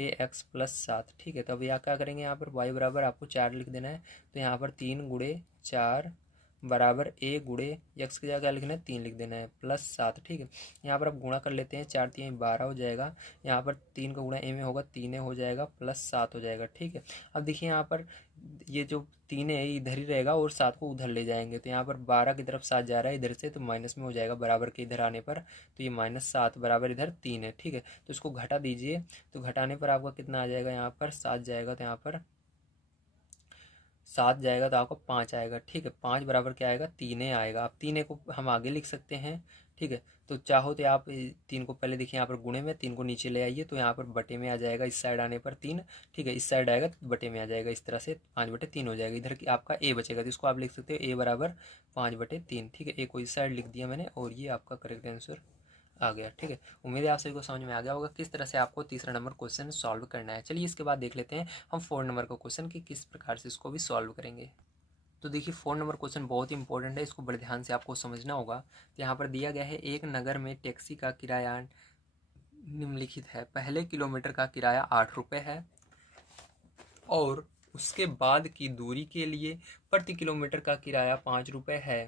ax प्लस 7, ठीक है। तो अब यहाँ क्या करेंगे, यहाँ पर y बराबर आपको 4 लिख देना है। तो यहाँ पर 3 गुणे 4 बराबर a गुणे x की जगह क्या लिखना है, 3 लिख देना है, प्लस 7, ठीक है। यहाँ पर आप गुणा कर लेते हैं, 4 3 12 हो जाएगा। यहाँ पर 3 का गुणा a में होगा, 3 हो जाएगा, प्लस 7 हो जाएगा, ठीक है। अब देखिए यहाँ पर ये जो 3 है इधर ही रहेगा और 7 को उधर ले जाएंगे। तो यहाँ पर 12 की तरफ 7 जा रहा है इधर से, तो माइनस में हो जाएगा बराबर के इधर आने पर। तो ये -7 बराबर इधर 3 है, ठीक है। तो इसको घटा दीजिए, तो घटाने पर आपका कितना आ जाएगा, यहाँ पर 7 जाएगा, तो यहाँ पर 7 जाएगा तो आपको 5 आएगा, ठीक है। 5 बराबर क्या आएगा, 3 आएगा। अब 3 को हम आगे लिख सकते हैं, ठीक है। तो चाहो तो आप 3 को पहले देखिए यहाँ पर गुणे में, 3 को नीचे ले आइए तो यहाँ पर बटे में आ जाएगा, इस साइड आने पर 3, ठीक है। इस साइड आएगा तो बटे में आ जाएगा, इस तरह से 5/3 हो जाएगा। इधर की आपका a बचेगा, तो इसको आप लिख सकते हो a बराबर 5/3, ठीक है। a को इस साइड लिख दिया मैंने, और ये आपका करेक्ट आंसर आ गया, ठीक है। उम्मीद है आप सभी को समझ में आ गया होगा किस तरह से आपको तीसरा नंबर क्वेश्चन सॉल्व करना है। चलिए इसके बाद देख लेते हैं हम 4 नंबर का क्वेश्चन कि किस प्रकार से इसको भी सॉल्व करेंगे। तो देखिए 4 नंबर क्वेश्चन बहुत ही इंपॉर्टेंट है, इसको बड़े ध्यान से आपको समझना होगा। तो यहाँ पर दिया गया है, एक नगर में टैक्सी का किराया निम्नलिखित है। पहले किलोमीटर का किराया 8 रुपये है और उसके बाद की दूरी के लिए प्रति किलोमीटर का किराया 5 रुपये है।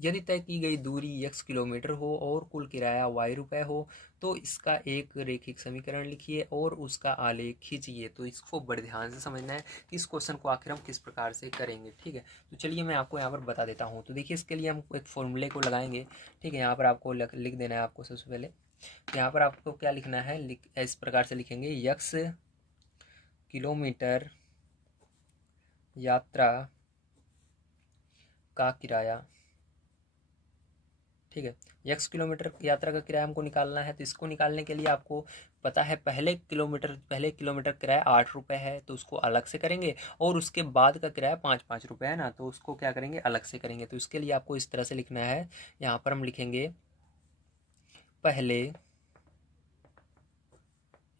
यदि तय की गई दूरी x किलोमीटर हो और कुल किराया y रुपये हो तो इसका एक रैखिक समीकरण लिखिए और उसका आलेख खींचिए। तो इसको बड़े ध्यान से समझना है कि इस क्वेश्चन को आखिर हम किस प्रकार से करेंगे, ठीक है। तो चलिए मैं आपको यहाँ पर बता देता हूँ। तो देखिए इसके लिए हम एक फॉर्मूले को लगाएंगे, ठीक है। यहाँ पर आपको लिख देना है आपको सबसे पहले। तो यहाँ पर आपको क्या लिखना है, इस प्रकार से लिखेंगे, x किलोमीटर यात्रा का किराया, ठीक है। x किलोमीटर यात्रा का किराया हमको निकालना है। तो इसको निकालने के लिए आपको पता है पहले किलोमीटर किराया 8 रुपये है, तो उसको अलग से करेंगे, और उसके बाद का किराया 5 रुपये है ना, तो उसको क्या करेंगे, अलग से करेंगे। तो इसके लिए आपको इस तरह से लिखना है, यहाँ पर हम लिखेंगे पहले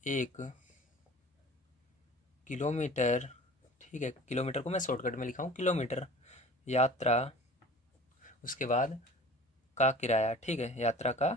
1 किलोमीटर, ठीक है। किलोमीटर को मैं शॉर्टकट में लिखा हूँ किलोमीटर यात्रा, उसके बाद का किराया, ठीक है, यात्रा का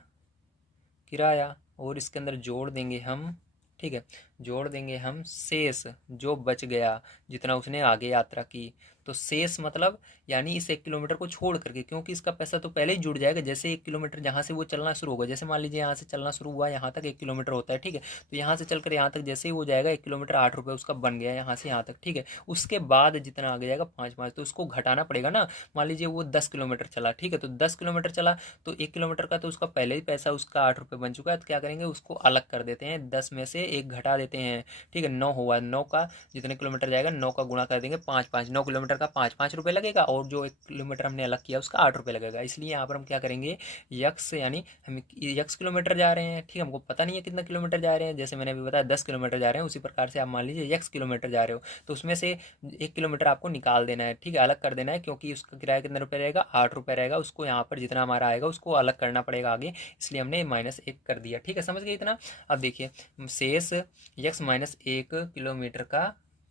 किराया, और इसके अंदर जोड़ देंगे हम, ठीक है, जोड़ देंगे हम शेष जो बच गया, जितना उसने आगे यात्रा की। तो शेष मतलब यानी इस 1 किलोमीटर को छोड़ करके, क्योंकि इसका पैसा तो पहले ही जुड़ जाएगा। जैसे 1 किलोमीटर जहाँ से वो चलना शुरू होगा, जैसे मान लीजिए यहाँ से चलना शुरू हुआ, यहाँ तक 1 किलोमीटर होता है, ठीक है। तो यहाँ से चलकर यहाँ तक जैसे ही वो जाएगा 1 किलोमीटर 8 रुपये उसका बन गया यहाँ से यहाँ तक, ठीक है। उसके बाद जितना आगे जाएगा 5 5, तो उसको घटाना पड़ेगा ना। मान लीजिए वो 10 किलोमीटर चला, ठीक है, तो 10 किलोमीटर चला तो 1 किलोमीटर का तो उसका पहले ही पैसा उसका 8 रुपये बन चुका है। तो क्या करेंगे, उसको अलग कर देते हैं, 10 में से 1 घटा देते हैं, ठीक है। 9 हुआ, 9 का जितने किलोमीटर जाएगा 9 का गुणा कर देंगे 5 5, 9 किलोमीटर का 5 5 रुपये लगेगा, और जो 1 किलोमीटर हमने अलग किया उसका 8 रुपये लगेगा। इसलिए यहाँ पर हम क्या करेंगे, यक्स यानी हम यक्स किलोमीटर जा रहे हैं, ठीक है, हमको पता नहीं है कितना किलोमीटर जा रहे हैं, जैसे मैंने अभी बताया 10 किलोमीटर जा रहे हैं, उसी प्रकार से आप मान लीजिए यक्स किलोमीटर जा रहे हो, तो उसमें से 1 किलोमीटर आपको निकाल देना है, ठीक है, अलग कर देना है, क्योंकि उसका किराया कितने रुपये रहेगा, 8 रुपये रहेगा। उसको यहाँ पर जितना हमारा आएगा उसको अलग करना पड़ेगा आगे, इसलिए हमने -1 कर दिया, ठीक है, समझ गए इतना। अब देखिए शेष यक्स -1 किलोमीटर का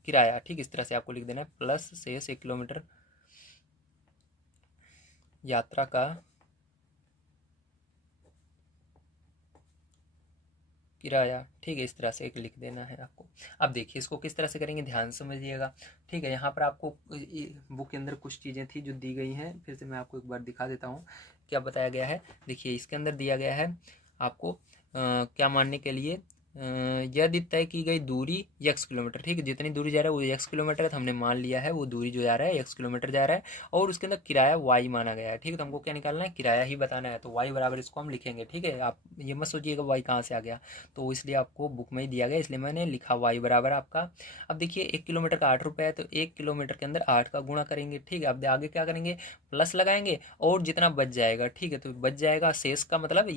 किराया, ठीक, इस तरह से आपको लिख देना है, प्लस शेष 1 किलोमीटर यात्रा का किराया, ठीक है, इस तरह से एक लिख देना है आपको। अब देखिए इसको किस तरह से करेंगे, ध्यान समझिएगा, ठीक है। यहाँ पर आपको बुक के अंदर कुछ चीज़ें थी जो दी गई हैं, फिर से मैं आपको एक बार दिखा देता हूँ क्या बताया गया है। देखिए इसके अंदर दिया गया है आपको क्या मानने के लिए, यदि तय की गई दूरी x किलोमीटर, ठीक है, जितनी दूरी जा रहा है वो x किलोमीटर है, तो हमने मान लिया है वो दूरी जो जा रहा है x किलोमीटर जा रहा है, और उसके अंदर किराया y माना गया है, ठीक है। तो हमको क्या निकालना है, किराया ही बताना है, तो y बराबर इसको हम लिखेंगे, ठीक है। आप ये मत सोचिएगा y कहाँ से आ गया, तो इसलिए आपको बुक में ही दिया गया, इसलिए मैंने लिखा y बराबर आपका। अब देखिए 1 किलोमीटर का 8 रुपये है, तो 1 किलोमीटर के अंदर 8 का गुणा करेंगे, ठीक है। अब आगे क्या करेंगे, प्लस लगाएंगे, और जितना बच जाएगा, ठीक है, तो बच जाएगा शेष का मतलब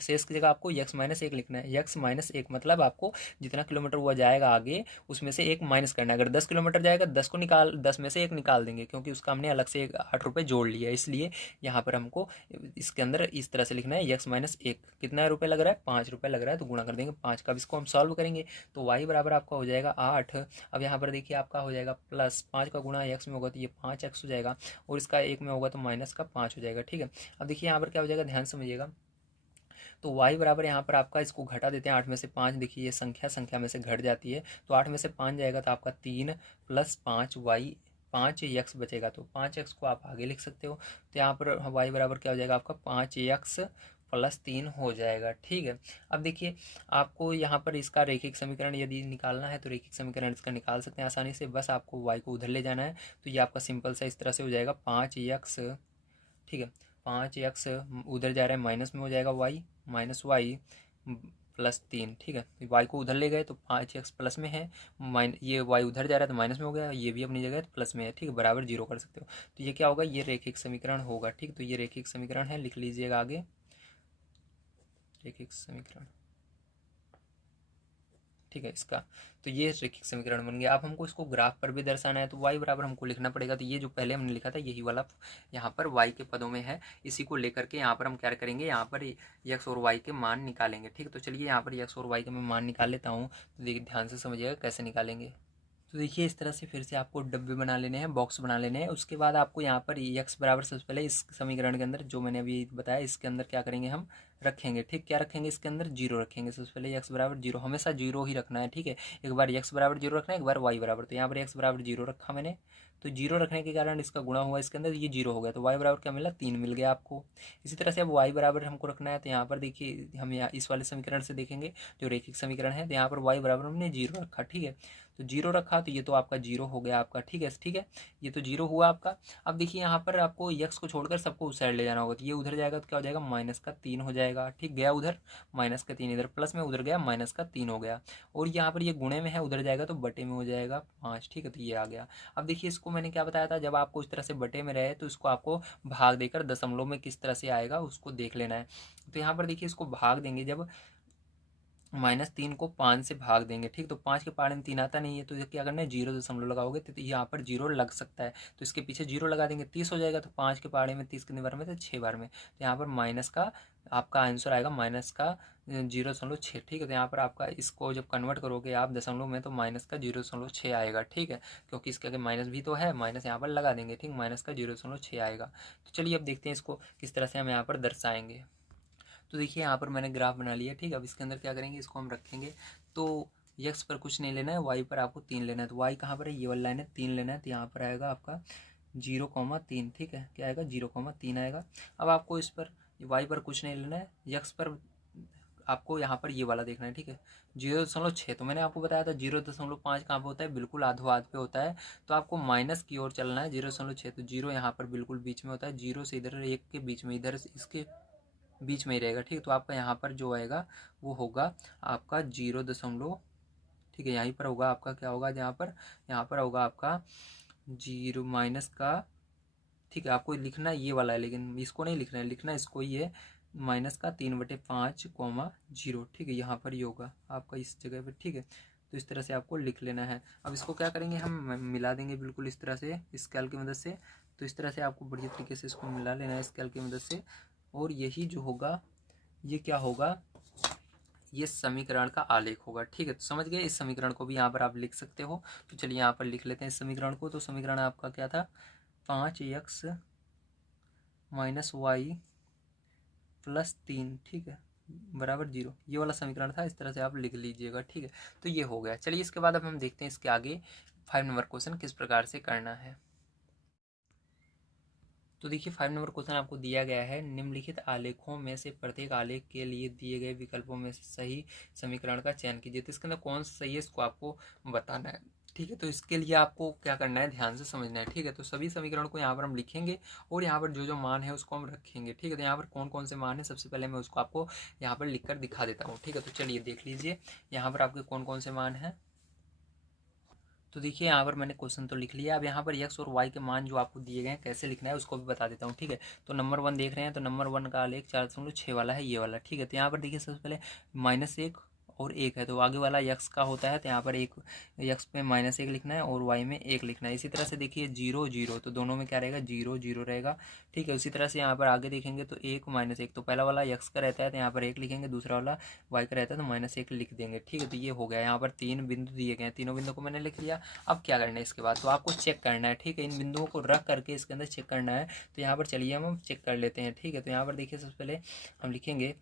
शेष की जगह आपको x-1 लिखना है, x-1 मतलब आपको जितना किलोमीटर हुआ जाएगा आगे उसमें से 1 माइनस करना है। अगर 10 किलोमीटर जाएगा 10 में से 1 निकाल देंगे, क्योंकि उसका हमने अलग से 8 रुपये जोड़ लिया, इसलिए यहाँ पर हमको इसके अंदर इस तरह से लिखना है, x-1 कितना रुपये लग रहा है, 5 रुपये लग रहा है, तो गुणा कर देंगे 5 का। अब इसको हम सॉल्व करेंगे तो y बराबर आपका हो जाएगा 8। अब यहाँ पर देखिए आपका हो जाएगा प्लस 5 का गुणा x में होगा तो ये 5x हो जाएगा, और इसका 1 में होगा तो माइनस का 5 हो जाएगा, ठीक है। अब देखिए यहाँ पर क्या हो जाएगा, ध्यान समझिएगा, तो y बराबर यहाँ पर आपका इसको घटा देते हैं, 8 में से 5, देखिए ये संख्या में से घट जाती है, तो 8 में से 5 जाएगा तो आपका 3 + 5y 5x बचेगा, तो 5x को आप आगे लिख सकते हो। तो यहाँ पर y बराबर क्या हो जाएगा आपका 5x + 3 हो जाएगा, ठीक है। अब देखिए आपको यहाँ पर इसका रैखिक समीकरण यदि निकालना है तो रैखिक समीकरण इसका निकाल सकते हैं आसानी से, बस आपको y को उधर ले जाना है, तो ये आपका सिंपल सा इस तरह से हो जाएगा 5x, ठीक है, 5x उधर जा रहा है माइनस में हो जाएगा y -y +3, ठीक है। y को उधर ले गए तो 5x प्लस में है, ये y उधर जा रहा है तो माइनस में हो गया, ये भी अपनी जगह प्लस में है, ठीक है, बराबर 0 कर सकते हो। तो ये क्या होगा, ये रैखिक समीकरण होगा, ठीक। तो ये रैखिक समीकरण है, लिख लीजिएगा आगे, रैखिक समीकरण, ठीक है इसका। तो ये रैखिक समीकरण बन गया। अब हमको इसको ग्राफ पर भी दर्शाना है, तो y बराबर हमको लिखना पड़ेगा, तो ये जो पहले हमने लिखा था यही वाला यहाँ पर y के पदों में है, इसी को लेकर के यहाँ पर हम क्या करेंगे, यहाँ पर x और y के मान निकालेंगे, ठीक। तो चलिए यहाँ पर x और y के मैं मान निकाल लेता हूँ, तो देखिए ध्यान से समझिएगा कैसे निकालेंगे। तो देखिए इस तरह से फिर से आपको डब्बे बना लेने हैं, बॉक्स बना लेने हैं। उसके बाद आपको यहाँ पर x बराबर सबसे पहले इस समीकरण के अंदर जो मैंने अभी बताया इसके अंदर क्या करेंगे, हम रखेंगे, ठीक। क्या रखेंगे, इसके अंदर 0 रखेंगे, सबसे पहले x बराबर 0, हमेशा 0 ही रखना है, ठीक है। एक बार x बराबर 0 रखना है, एक बार y बराबर, तो यहाँ पर x बराबर 0 रखा मैंने, तो 0 रखने के कारण इसका गुणा हुआ इसके अंदर, ये 0 हो गया, तो y बराबर क्या मिला, 3 मिल गया आपको। इसी तरह से अब y बराबर हमको रखना है, तो यहाँ पर देखिए हम यहाँ इस वाले समीकरण से देखेंगे जो रैखिक समीकरण है, तो यहाँ पर y बराबर हमने 0 रखा, ठीक है। तो 0 रखा तो ये तो आपका 0 हो गया आपका, ठीक है, ठीक है, ये तो 0 हुआ आपका। अब देखिए यहाँ पर आपको x को छोड़कर सबको उस साइड ले जाना होगा, तो ये उधर जाएगा तो क्या हो जाएगा, -3 हो जाएगा, ठीक, गया उधर -3, इधर प्लस में उधर गया -3 हो गया, और यहाँ पर ये गुणे में है, उधर जाएगा तो बटे में हो जाएगा 5, ठीक है, तो ये आ गया। अब देखिए इसको मैंने क्या बताया था, जब आपको इस तरह से बटे में रहे तो इसको आपको भाग देकर दशमलव में किस तरह से आएगा उसको देख लेना है। तो यहाँ पर देखिए इसको भाग देंगे, जब -3 को 5 से भाग देंगे, ठीक, तो 5 के पहाड़े में 3 आता नहीं है, तो क्या करना है, 0 लगाओगे तो यहाँ पर 0 लग सकता है, तो इसके पीछे 0 लगा देंगे, 30 हो जाएगा, तो 5 के पहाड़े में 30 कितने बार में, तो 6 बार में, तो यहाँ पर माइनस का आपका आंसर आएगा माइनस का 0.6, ठीक है। तो यहाँ पर आपका इसको जब कन्वर्ट करोगे आप दशमलव में तो माइनस का 0.6 आएगा, ठीक है, क्योंकि इसके आगे माइनस भी तो है, माइनस यहाँ पर लगा देंगे, ठीक, माइनस का 0.6 आएगा। तो चलिए अब देखते हैं इसको किस तरह से हम यहाँ पर दर्शाएंगे। तो देखिए यहाँ पर मैंने ग्राफ बना लिया, ठीक है। अब इसके अंदर क्या करेंगे, इसको हम रखेंगे, तो यक्स पर कुछ नहीं लेना है, वाई पर आपको 3 लेना है। तो वाई कहाँ पर है, ये वाला लाइन है, 3 लेना है, तो यहाँ पर आएगा आपका 0,3। ठीक है, क्या आएगा 0,3 आएगा। अब आपको इस पर वाई पर कुछ नहीं लेना है, यक्स पर आपको यहाँ पर ये वाला देखना है। ठीक है, 0.6, तो मैंने आपको बताया था 0.5 कहाँ पे होता है, बिल्कुल आधो आध पे होता है। तो आपको माइनस की ओर चलना है, 0.6, तो 0 यहाँ पर बिल्कुल बीच में होता है, 0 से इधर 1 के बीच में, इधर से इसके बीच में ही रहेगा। ठीक है, तो आपका यहाँ पर जो आएगा वो होगा आपका 0. ठीक है, यहीं पर होगा आपका, क्या होगा यहाँ पर होगा आपका 0 माइनस का। ठीक है, आपको लिखना ये वाला है, लेकिन इसको नहीं लिखना है, लिखना इसको ही है, माइनस का 3/5,0। ठीक है, यहाँ पर ही होगा आपका इस जगह पर। ठीक है, तो इस तरह से आपको लिख लेना है। अब इसको क्या करेंगे, हम मिला देंगे बिल्कुल इस तरह से स्केल की मदद से। तो इस तरह से आपको बढ़िया तरीके से इसको मिला लेना है स्केल की मदद से। और यही जो होगा ये क्या होगा, ये समीकरण का आलेख होगा। ठीक है, तो समझ गए, इस समीकरण को भी यहाँ पर आप लिख सकते हो। तो चलिए यहाँ पर लिख लेते हैं इस समीकरण को। तो समीकरण आपका क्या था, 5x माइनस वाई प्लस 3, ठीक है, बराबर 0, ये वाला समीकरण था। इस तरह से आप लिख लीजिएगा। ठीक है, तो ये हो गया। चलिए इसके बाद अब हम देखते हैं इसके आगे 5 नंबर क्वेश्चन किस प्रकार से करना है। तो देखिए 5 नंबर क्वेश्चन आपको दिया गया है, निम्नलिखित आलेखों में से प्रत्येक आलेख के लिए दिए गए विकल्पों में से सही समीकरण का चयन कीजिए। तो इसके अंदर कौन सा सही है इसको आपको बताना है। ठीक है, तो इसके लिए आपको क्या करना है, ध्यान से समझना है। ठीक है, तो सभी समीकरण को यहाँ पर हम लिखेंगे और यहाँ पर जो जो मान है उसको हम रखेंगे। ठीक है, तो यहाँ पर कौन कौन से मान है, सबसे पहले मैं उसको आपको यहाँ पर लिख कर दिखा देता हूँ। ठीक है, तो चलिए देख लीजिए यहाँ पर आपके कौन कौन से मान हैं। तो देखिए यहाँ पर मैंने क्वेश्चन तो लिख लिया। अब यहाँ पर एक्स और वाई के मान जो आपको दिए गए हैं कैसे लिखना है उसको भी बता देता हूँ। ठीक है, तो नंबर 1 देख रहे हैं, तो नंबर 1 का आलेख 4.6 वाला है, ये वाला। ठीक है, तो यहाँ पर देखिए सबसे पहले -1 और 1 है, तो आगे वाला यक्स का होता है, तो यहाँ पर एक यक्स पे -1 लिखना है और वाई में 1 लिखना है। इसी तरह से देखिए 0 0, तो दोनों में क्या रहेगा, 0 0 रहेगा। ठीक है, उसी तरह से यहाँ पर आगे देखेंगे तो 1 -1, तो पहला वाला यक्स का रहता है तो यहाँ पर 1 लिखेंगे, दूसरा वाला वाई का रहता है तो -1 लिख देंगे। ठीक है, तो ये हो गया। यहाँ पर 3 बिंदु दिए गए हैं, तीनों बिंदु को मैंने लिख लिया। अब क्या करना है इसके बाद, तो आपको चेक करना है। ठीक है, इन बिंदुओं को रख करके इसके अंदर चेक करना है। तो यहाँ पर चलिए हम चेक कर लेते हैं। ठीक है, तो यहाँ पर देखिए सबसे पहले हम लिखेंगे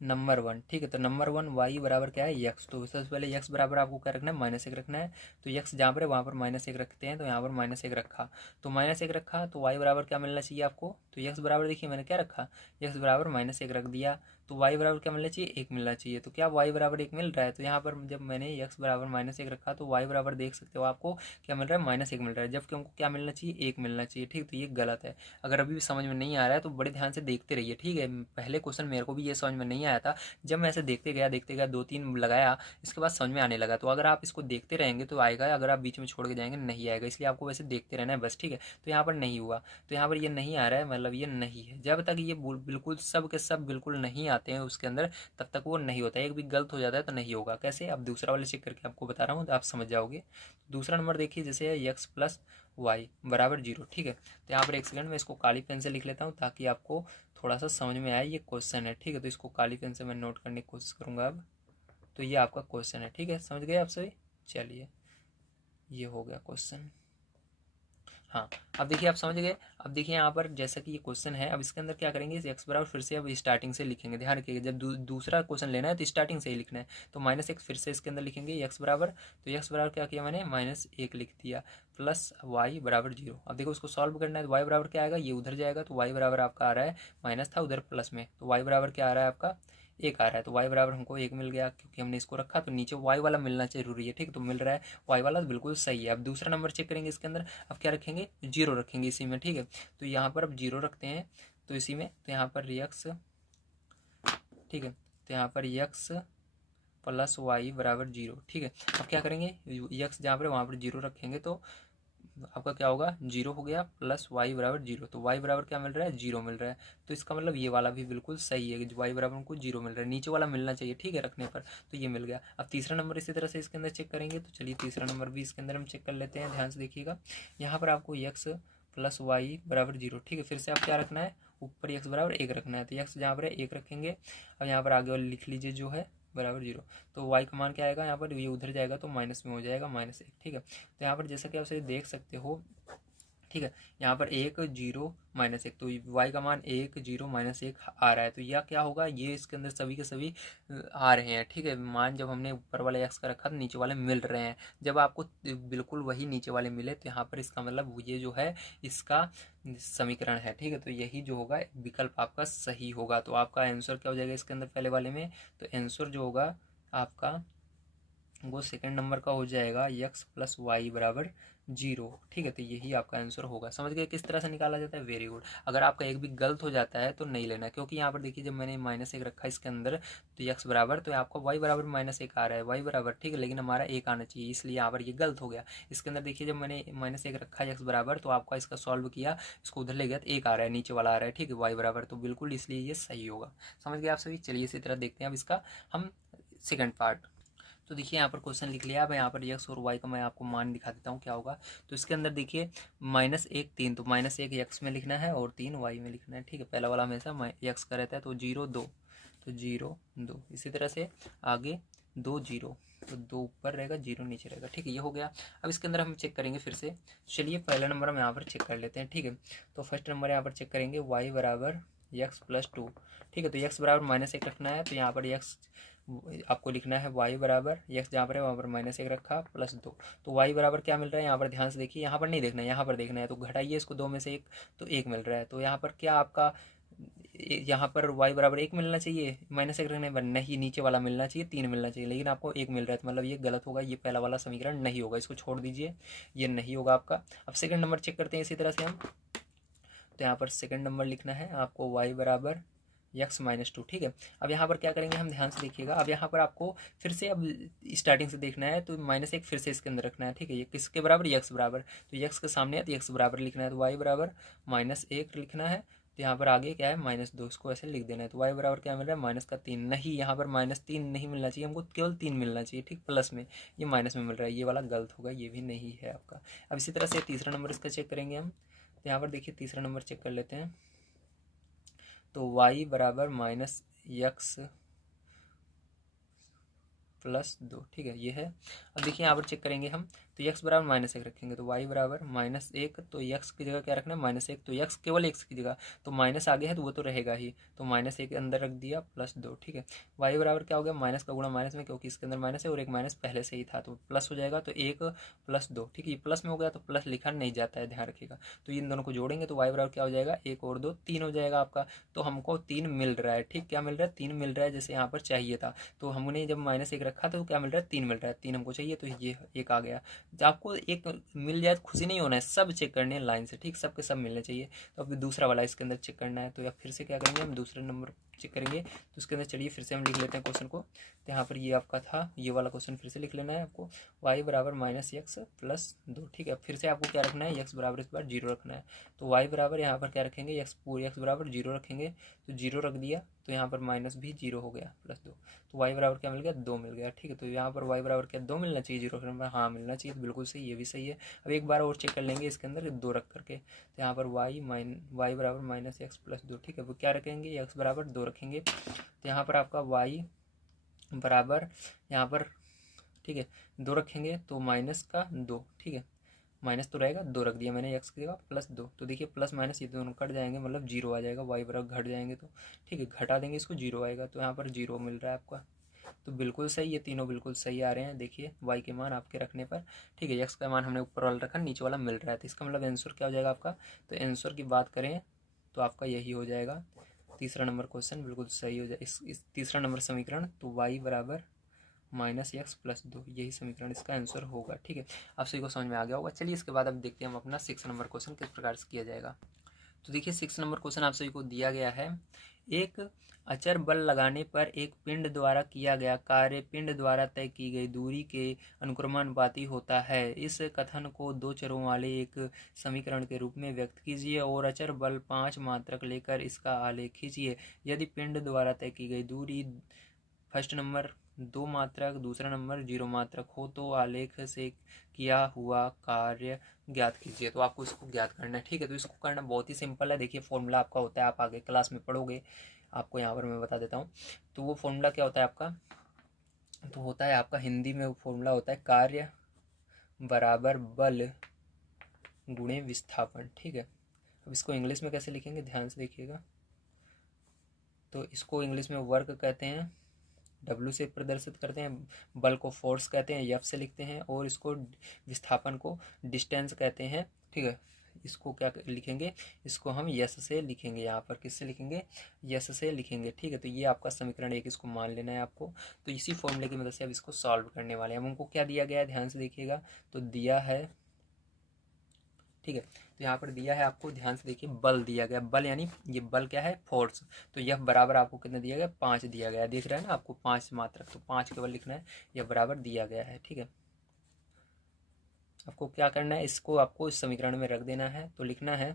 नंबर 1। ठीक है, तो नंबर 1 वाई बराबर क्या है, यक्स। तो सबसे पहले यक्स बराबर आपको क्या रखना है, -1 रखना है। तो यक्स जहाँ पर है वहाँ पर -1 रखते हैं, तो यहाँ पर -1 रखा, तो -1 रखा, तो वाई बराबर क्या मिलना चाहिए आपको, तो यक्स बराबर देखिए मैंने क्या रखा, यक्स बराबर -1 रख दिया। तो वाई बराबर क्या मिलना चाहिए, 1 मिलना चाहिए। तो क्या वाई बराबर 1 मिल रहा है, तो यहाँ पर जब मैंने यक्स बराबर -1 रखा तो वाई बराबर देख सकते हो आपको क्या मिल रहा है, -1 मिल रहा है, जबकि हमको क्या मिलना चाहिए, 1 मिलना चाहिए। ठीक, तो ये गलत है। अगर अभी भी समझ में नहीं आ रहा है तो बड़े ध्यान से देखते रहिए। ठीक है, पहले क्वेश्चन मेरे को भी ये समझ में नहीं आया था, जब मैं ऐसे देखते गया 2-3 लगाया, इसके बाद समझ में आने लगा। तो अगर आप इसको देखते रहेंगे तो आएगा, अगर आप बीच में छोड़ के जाएंगे नहीं आएगा, इसलिए आपको वैसे देखते रहना है बस। ठीक है, तो यहाँ पर नहीं हुआ, तो यहाँ पर ये नहीं आ रहा है, मतलब ये नहीं है। जब तक ये बिल्कुल सब के सब बिल्कुल नहीं आते हैं उसके अंदर, तब तक वो नहीं होता है। एक भी गलत हो जाता है तो नहीं होगा। कैसे, अब दूसरा वाले चेक करके आपको बता रहा हूँ तो आप समझ जाओगे। दूसरा नंबर देखिए, जैसे है यक्स प्लस वाई बराबर 0। ठीक है, तो यहाँ पर एक सेकंड में इसको काली पेन से लिख लेता हूँ ताकि आपको थोड़ा सा समझ में आए ये क्वेश्चन है। ठीक है, तो इसको काली पेन से मैं नोट करने की कोशिश करूँगा अब। तो ये आपका क्वेश्चन है। ठीक है, समझ गए आप सभी। चलिए ये हो गया क्वेश्चन। हाँ, अब देखिए आप समझ गए। अब देखिए यहाँ पर जैसा कि ये क्वेश्चन है, अब इसके अंदर क्या करेंगे, इस एक्स बराबर फिर से अब स्टार्टिंग से लिखेंगे। ध्यान रखिएगा, जब दूसरा क्वेश्चन लेना है तो स्टार्टिंग से ही लिखना है। तो -1 फिर से इसके अंदर लिखेंगे एक्स बराबर, तो एक्स बराबर क्या किया मैंने, -1 लिख दिया, प्लस वाई बराबर 0। अब देखो उसको सॉल्व करना है, तो वाई बराबर क्या आएगा, ये उधर जाएगा, तो वाई बराबर आपका आ रहा है, माइनस था उधर प्लस में, तो वाई बराबर क्या आ रहा है आपका, 1 आ रहा है। तो वाई बराबर हमको 1 मिल गया क्योंकि हमने इसको रखा, तो नीचे वाई वाला मिलना जरूरी है। ठीक, तो मिल रहा है वाई वाला, तो बिल्कुल सही है। अब दूसरा नंबर चेक करेंगे इसके अंदर, अब क्या रखेंगे, 0 रखेंगे इसी में। ठीक है, तो यहाँ पर अब 0 रखते हैं तो इसी में, तो यहाँ पर यक्स, ठीक है, तो यहाँ पर यक्स प्लस वाई बराबर 0। ठीक है, अब क्या करेंगे, यक्स जहाँ पर वहाँ पर 0 रखेंगे तो आपका क्या होगा, 0 हो गया, प्लस वाई बराबर 0, तो वाई बराबर क्या मिल रहा है, 0 मिल रहा है। तो इसका मतलब ये वाला भी बिल्कुल सही है कि वाई बराबर हमको 0 मिल रहा है, नीचे वाला मिलना चाहिए। ठीक है, रखने पर, तो ये मिल गया। अब तीसरा नंबर इसी तरह से इसके अंदर चेक करेंगे, तो चलिए तीसरा नंबर भी इसके अंदर हम चेक कर लेते हैं। ध्यान से देखिएगा, यहाँ पर आपको यक्स प्लस वाई बराबर 0। ठीक है, फिर से आप क्या रखना है, ऊपर यक्स बराबर 1 रखना है, तो यक्स जहाँ पर है 1 रखेंगे। अब यहाँ पर आगे वाले लिख लीजिए जो है बराबर 0, तो वाई का मान क्या आएगा, यहाँ पर ये उधर जाएगा तो माइनस में हो जाएगा, -1। ठीक है, तो यहाँ पर जैसा कि आप सही देख सकते हो, ठीक है। यहाँ पर 1 0 -1, तो y का मान 1 0 -1 आ रहा है, तो यह क्या होगा, ये इसके अंदर सभी के सभी आ रहे हैं। ठीक है, मान जब हमने ऊपर वाले x का रखा तो नीचे वाले मिल रहे हैं। जब आपको बिल्कुल वही नीचे वाले मिले तो यहाँ पर इसका मतलब ये जो है इसका समीकरण है। ठीक है, तो यही जो होगा विकल्प आपका सही होगा। तो आपका आंसर क्या हो जाएगा इसके अंदर पहले वाले में, तो आंसर जो होगा आपका वो सेकंड नंबर का हो जाएगा x + y = 0। ठीक है, तो यही आपका आंसर होगा। समझ गए किस तरह से निकाला जाता है? Very good. अगर आपका एक भी गलत हो जाता है तो नहीं लेना, क्योंकि यहाँ पर देखिए जब मैंने -1 रखा इसके अंदर तो x बराबर, तो आपका y बराबर -1 आ रहा है, y बराबर, ठीक है, लेकिन हमारा 1 आना चाहिए, इसलिए यहाँ पर ये गलत हो गया। इसके अंदर देखिए जब मैंने -1 रखा है x बराबर, तो आपका इसका सॉल्व किया, इसको उधर ले गया तो 1 आ रहा है, नीचे वाला आ रहा है, ठीक है, y बराबर, तो बिल्कुल इसलिए ये सही होगा। समझ गए आप सभी? चलिए इसी तरह देखते हैं अब इसका हम सेकंड पार्ट। तो देखिए यहाँ पर क्वेश्चन लिख लिया। अब यहाँ पर x और y का मैं आपको मान दिखा देता हूँ क्या होगा। तो इसके अंदर देखिए -1 3, तो -1 x में लिखना है और 3 y में लिखना है। ठीक है, पहला वाला हमेशा x का रहता है, तो 0 2, तो 0 2, इसी तरह से आगे 2 0, तो 2 ऊपर रहेगा 0 नीचे रहेगा। ठीक है, ये हो गया। अब इसके अंदर हम चेक करेंगे फिर से। चलिए पहला नंबर हम यहाँ पर चेक कर लेते हैं। ठीक है, तो फर्स्ट नंबर यहाँ पर चेक करेंगे y बराबर x + 2। ठीक है, तो x बराबर -1 रखना है, तो यहाँ पर x आपको लिखना है y बराबर x जहाँ पर है वहाँ पर -1 रखा +2, तो y बराबर क्या मिल रहा है यहाँ पर, ध्यान से देखिए, यहाँ पर नहीं देखना है, यहाँ पर देखना है, तो घटाइए इसको 2 में से 1, तो 1 मिल रहा है। तो यहाँ पर क्या आपका, यहाँ पर y बराबर 1 मिलना चाहिए, -1 रखने पर नहीं, नीचे वाला मिलना चाहिए 3 मिलना चाहिए, लेकिन आपको 1 मिल रहा है, तो मतलब ये गलत होगा, ये पहला वाला समीकरण नहीं होगा, इसको छोड़ दीजिए, ये नहीं होगा आपका। अब सेकंड नंबर चेक करते हैं इसी तरह से हम। तो यहाँ पर सेकंड नंबर लिखना है आपको y बराबर x - 2। ठीक है, अब यहाँ पर क्या करेंगे हम, ध्यान से देखिएगा। अब यहाँ पर आपको फिर से अब स्टार्टिंग से देखना है, तो -1 फिर से इसके अंदर रखना है। ठीक है, ये किसके बराबर, x बराबर, तो x के सामने है तो x बराबर लिखना है, तो y बराबर -1 लिखना है। तो यहाँ पर आगे क्या है -2, इसको ऐसे लिख देना है। तो y बराबर क्या मिल रहा है, -3 नहीं, यहाँ पर -3 नहीं मिलना चाहिए हमको, केवल 3 मिलना चाहिए। ठीक, प्लस में, ये माइनस में मिल रहा है, ये वाला गलत होगा, ये भी नहीं है आपका। अब इसी तरह से तीसरा नंबर इसका चेक करेंगे हम। तो यहाँ पर देखिए तीसरा नंबर चेक कर लेते हैं। तो y बराबर -x +2। ठीक है, ये है। अब देखिए यहाँ पर चेक करेंगे हम, तो x बराबर -1 रखेंगे, तो y बराबर -1, तो x की जगह क्या रखना है, -1, तो x केवल x की जगह, तो माइनस आगे है तो वो तो रहेगा ही, तो -1 अंदर रख दिया +2। ठीक है, y बराबर क्या हो गया, माइनस का गुणा माइनस में, क्योंकि इसके अंदर माइनस है और एक माइनस पहले से ही था, तो प्लस हो जाएगा, तो 1 + 2। ठीक है, ये प्लस में हो गया, तो प्लस लिखा नहीं जाता है, ध्यान रखिएगा। तो इन दोनों को जोड़ेंगे तो y बराबर क्या हो जाएगा, 1 और 2 3 हो जाएगा आपका। तो हमको 3 मिल रहा है। ठीक, क्या मिल रहा है, 3 मिल रहा है, जैसे यहाँ पर चाहिए था। तो हमने जब -1 रखा तो क्या मिल रहा है, 3 मिल रहा है, 3 हमको चाहिए, तो ये 1 आ गया। जब आपको एक मिल जाए तो खुशी नहीं होना है, सब चेक करने हैं लाइन से। ठीक, सबके सब मिलने चाहिए। तो अब दूसरा वाला इसके अंदर चेक करना है, तो या फिर से क्या करेंगे हम, दूसरे नंबर चेक करेंगे। तो उसके अंदर चलिए फिर से हम लिख लेते हैं क्वेश्चन को। तो यहाँ पर ये आपका था, ये वाला क्वेश्चन फिर से लिख लेना है आपको, y बराबर -x + 2। ठीक है, फिर से आपको क्या रखना है, x बराबर इस बार 0 रखना है। तो y बराबर यहाँ पर क्या रखेंगे, x बराबर 0 रखेंगे, तो 0 रख दिया, तो यहाँ पर माइनस भी 0 हो गया +2, तो y बराबर क्या मिल गया, 2 मिल गया। ठीक है, तो यहाँ पर y बराबर क्या 2 मिलना चाहिए, 0 रखने पर, हाँ मिलना चाहिए, तो बिल्कुल सही, ये भी सही है। अब एक बार और चेक कर लेंगे इसके अंदर 2 रख करके। तो यहाँ पर y बराबर -x + 2। ठीक है, वो क्या रखेंगे, x बराबर 2 रखेंगे। तो यहाँ पर आपका y बराबर यहाँ पर, ठीक है, 2 रखेंगे, तो -2। ठीक है, माइनस तो रहेगा, 2 रख दिया मैंने x की जगह +2। तो देखिए प्लस माइनस ये दोनों कट जाएंगे, मतलब 0 आ जाएगा, y बराबर घट जाएंगे तो, ठीक है, घटा देंगे इसको, 0 आएगा, तो यहाँ पर 0 मिल रहा है आपका। तो बिल्कुल सही, ये तीनों बिल्कुल सही आ रहे हैं। देखिए y के मान आपके रखने पर, ठीक है, x का मान हमने ऊपर वाला रखा, नीचे वाला मिल रहा है, तो इसका मतलब आंसर क्या हो जाएगा आपका। तो आंसर की बात करें तो आपका यही हो जाएगा, तीसरा नंबर क्वेश्चन बिल्कुल सही हो जाए, इस तीसरा नंबर समीकरण। तो y बराबर -x + 2, यही समीकरण इसका आंसर होगा। ठीक है, आप सभी को समझ में आ गया होगा। चलिए इसके बाद अब देखते हैं हम अपना 6 नंबर क्वेश्चन किस प्रकार से किया जाएगा। तो देखिए 6 नंबर क्वेश्चन आप सभी को दिया गया है। एक अचर बल लगाने पर एक पिंड द्वारा किया गया कार्य पिंड द्वारा तय की गई दूरी के अनुक्रमानुपाती होता है। इस कथन को 2 चरों वाले एक समीकरण के रूप में व्यक्त कीजिए और अचर बल 5 मात्रक लेकर इसका आलेख खींचिए। यदि पिंड द्वारा तय की गई दूरी फर्स्ट नंबर 2 मात्रक, दूसरा नंबर 0 मात्रक हो तो आलेख से किया हुआ कार्य ज्ञात कीजिए। तो आपको इसको ज्ञात करना है। ठीक है, तो इसको करना बहुत ही सिंपल है। देखिए फॉर्मूला आपका होता है, आप आगे क्लास में पढ़ोगे, आपको यहाँ पर मैं बता देता हूँ। तो वो फॉर्मूला क्या होता है आपका, तो होता है आपका हिंदी में वो फॉर्मूला होता है कार्य बराबर बल गुणे विस्थापन। ठीक है, अब इसको इंग्लिश में कैसे लिखेंगे ध्यान से देखिएगा। तो इसको इंग्लिश में वर्क कहते हैं, W से प्रदर्शित करते हैं, बल को फोर्स कहते हैं, F से लिखते हैं, और इसको विस्थापन को डिस्टेंस कहते हैं। ठीक है, इसको क्या लिखेंगे, इसको हम यस से लिखेंगे। यहाँ पर किससे लिखेंगे, यस से लिखेंगे। ठीक है, तो ये आपका समीकरण 1, इसको मान लेना है आपको। तो इसी फॉर्मूले की मदद से अब इसको सॉल्व करने वाले हैं। अब हमको क्या दिया गया है ध्यान से देखिएगा। तो दिया है, ठीक है, तो यहाँ पर दिया है आपको, ध्यान से देखिए, बल दिया गया, बल यानी ये बल क्या है, फोर्स। तो यह बराबर आपको कितना दिया गया, 5 दिया गया, दिख रहा है ना आपको, 5 मात्रक, तो 5 केवल लिखना है, यह बराबर दिया गया है। ठीक है, आपको क्या करना है, इसको आपको इस समीकरण में रख देना है। तो लिखना है,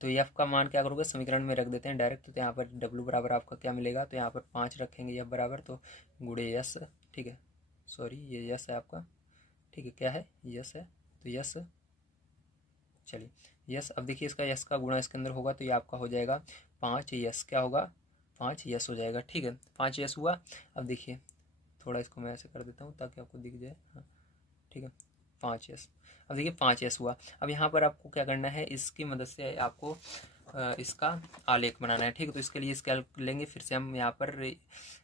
तो एफ का मान क्या करोगे, समीकरण में रख देते हैं डायरेक्ट। तो यहाँ पर डब्ल्यू बराबर आपका क्या मिलेगा, तो यहाँ पर 5 रखेंगे, एफ बराबर तो गुणे यस। ठीक है, सॉरी ये यस है आपका, ठीक है, क्या है, यस है, तो यस, चलिए यस। अब देखिए इसका यस का गुणा इसके अंदर होगा, तो ये आपका हो जाएगा 5 यस, क्या होगा, 5 यस हो जाएगा। ठीक है, 5 यस हुआ। अब देखिए थोड़ा इसको मैं ऐसे कर देता हूँ ताकि आपको दिख जाए। हाँ, ठीक है, 5 यस। अब देखिए 5 यस हुआ। अब यहाँ पर आपको क्या करना है, इसकी मदद से आपको इसका आलेख बनाना है। ठीक है, तो इसके लिए स्केल लेंगे, फिर से हम यहाँ पर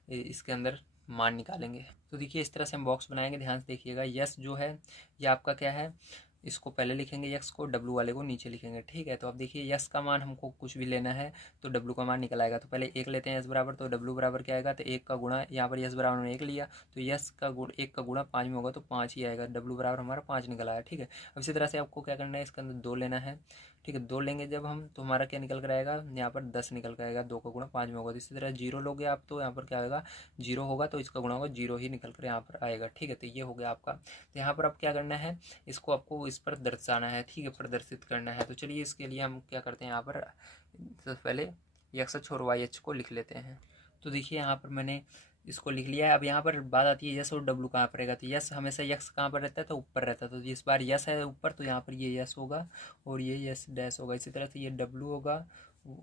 इसके अंदर मान निकालेंगे। तो देखिए इस तरह से हम बॉक्स बनाएंगे, ध्यान से देखिएगा। यस जो है ये आपका क्या है, इसको पहले लिखेंगे यक्स को, डब्लू वाले को नीचे लिखेंगे। ठीक है, तो अब देखिए यस का मान हमको कुछ भी लेना है, तो डब्लू का मान निकल आएगा। तो पहले 1 लेते हैं यस बराबर, तो डब्लू बराबर क्या आएगा, तो 1 का गुणा, यहाँ पर यस बराबर में 1 लिया, तो यस का गुण 1 का गुणा 5 में होगा, तो 5 ही आएगा। डब्लू बराबर हमारा 5 निकल आया। ठीक है, अब इसी तरह से आपको क्या करना है, इसके अंदर 2 लेना है। ठीक है, 2 लेंगे जब हम, तो हमारा क्या निकल कर आएगा, यहाँ पर 10 निकल कर आएगा, 2 का गुणा 5 में होगा। तो इसी तरह 0 लोगे आप, तो यहाँ पर क्या आएगा, 0 होगा, तो इसका गुणा होगा 0 ही निकल कर यहाँ पर आएगा। ठीक है, तो ये हो गया आपका। तो यहाँ पर अब क्या करना है, इसको आपको इस पर दर्शाना है। ठीक है, प्रदर्शित करना है। तो चलिए इसके लिए हम क्या करते हैं, यहाँ पर सबसे पहले एक्स और वाई एच को लिख लेते हैं। तो देखिए यहाँ पर मैंने इसको लिख लिया है। अब यहाँ पर बात आती है यस और डब्लू कहाँ पर रहेगा, तो यस हमेशा यक्स कहाँ पर रहता है, तो ऊपर रहता है। तो इस बार यस है ऊपर, तो यहाँ पर ये यस होगा और ये यस डैश होगा। इसी तरह से ये डब्लू होगा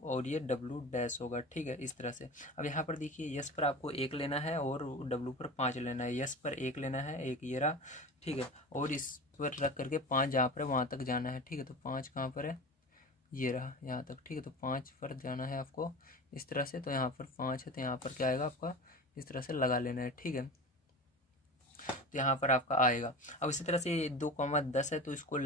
और ये डब्लू डैश होगा। ठीक है, इस तरह से। अब यहाँ पर देखिए यस पर आपको 1 लेना है और डब्लू पर 5 लेना है। यस पर 1 लेना है, 1 ये रहा। ठीक है, और इस पर रख करके 5 जहाँ पर है वहाँ तक जाना है। ठीक है, तो 5 कहाँ पर है, ये रहा यहाँ तक। ठीक है, तो 5 पर जाना है आपको इस तरह से। तो यहाँ पर 5 है, तो यहाँ पर क्या आएगा आपका, इस तरह से लगा लेना है। ठीक है, तो यहाँ पर आपका आएगा। अब इसी तरह से 2,10 है, तो इसको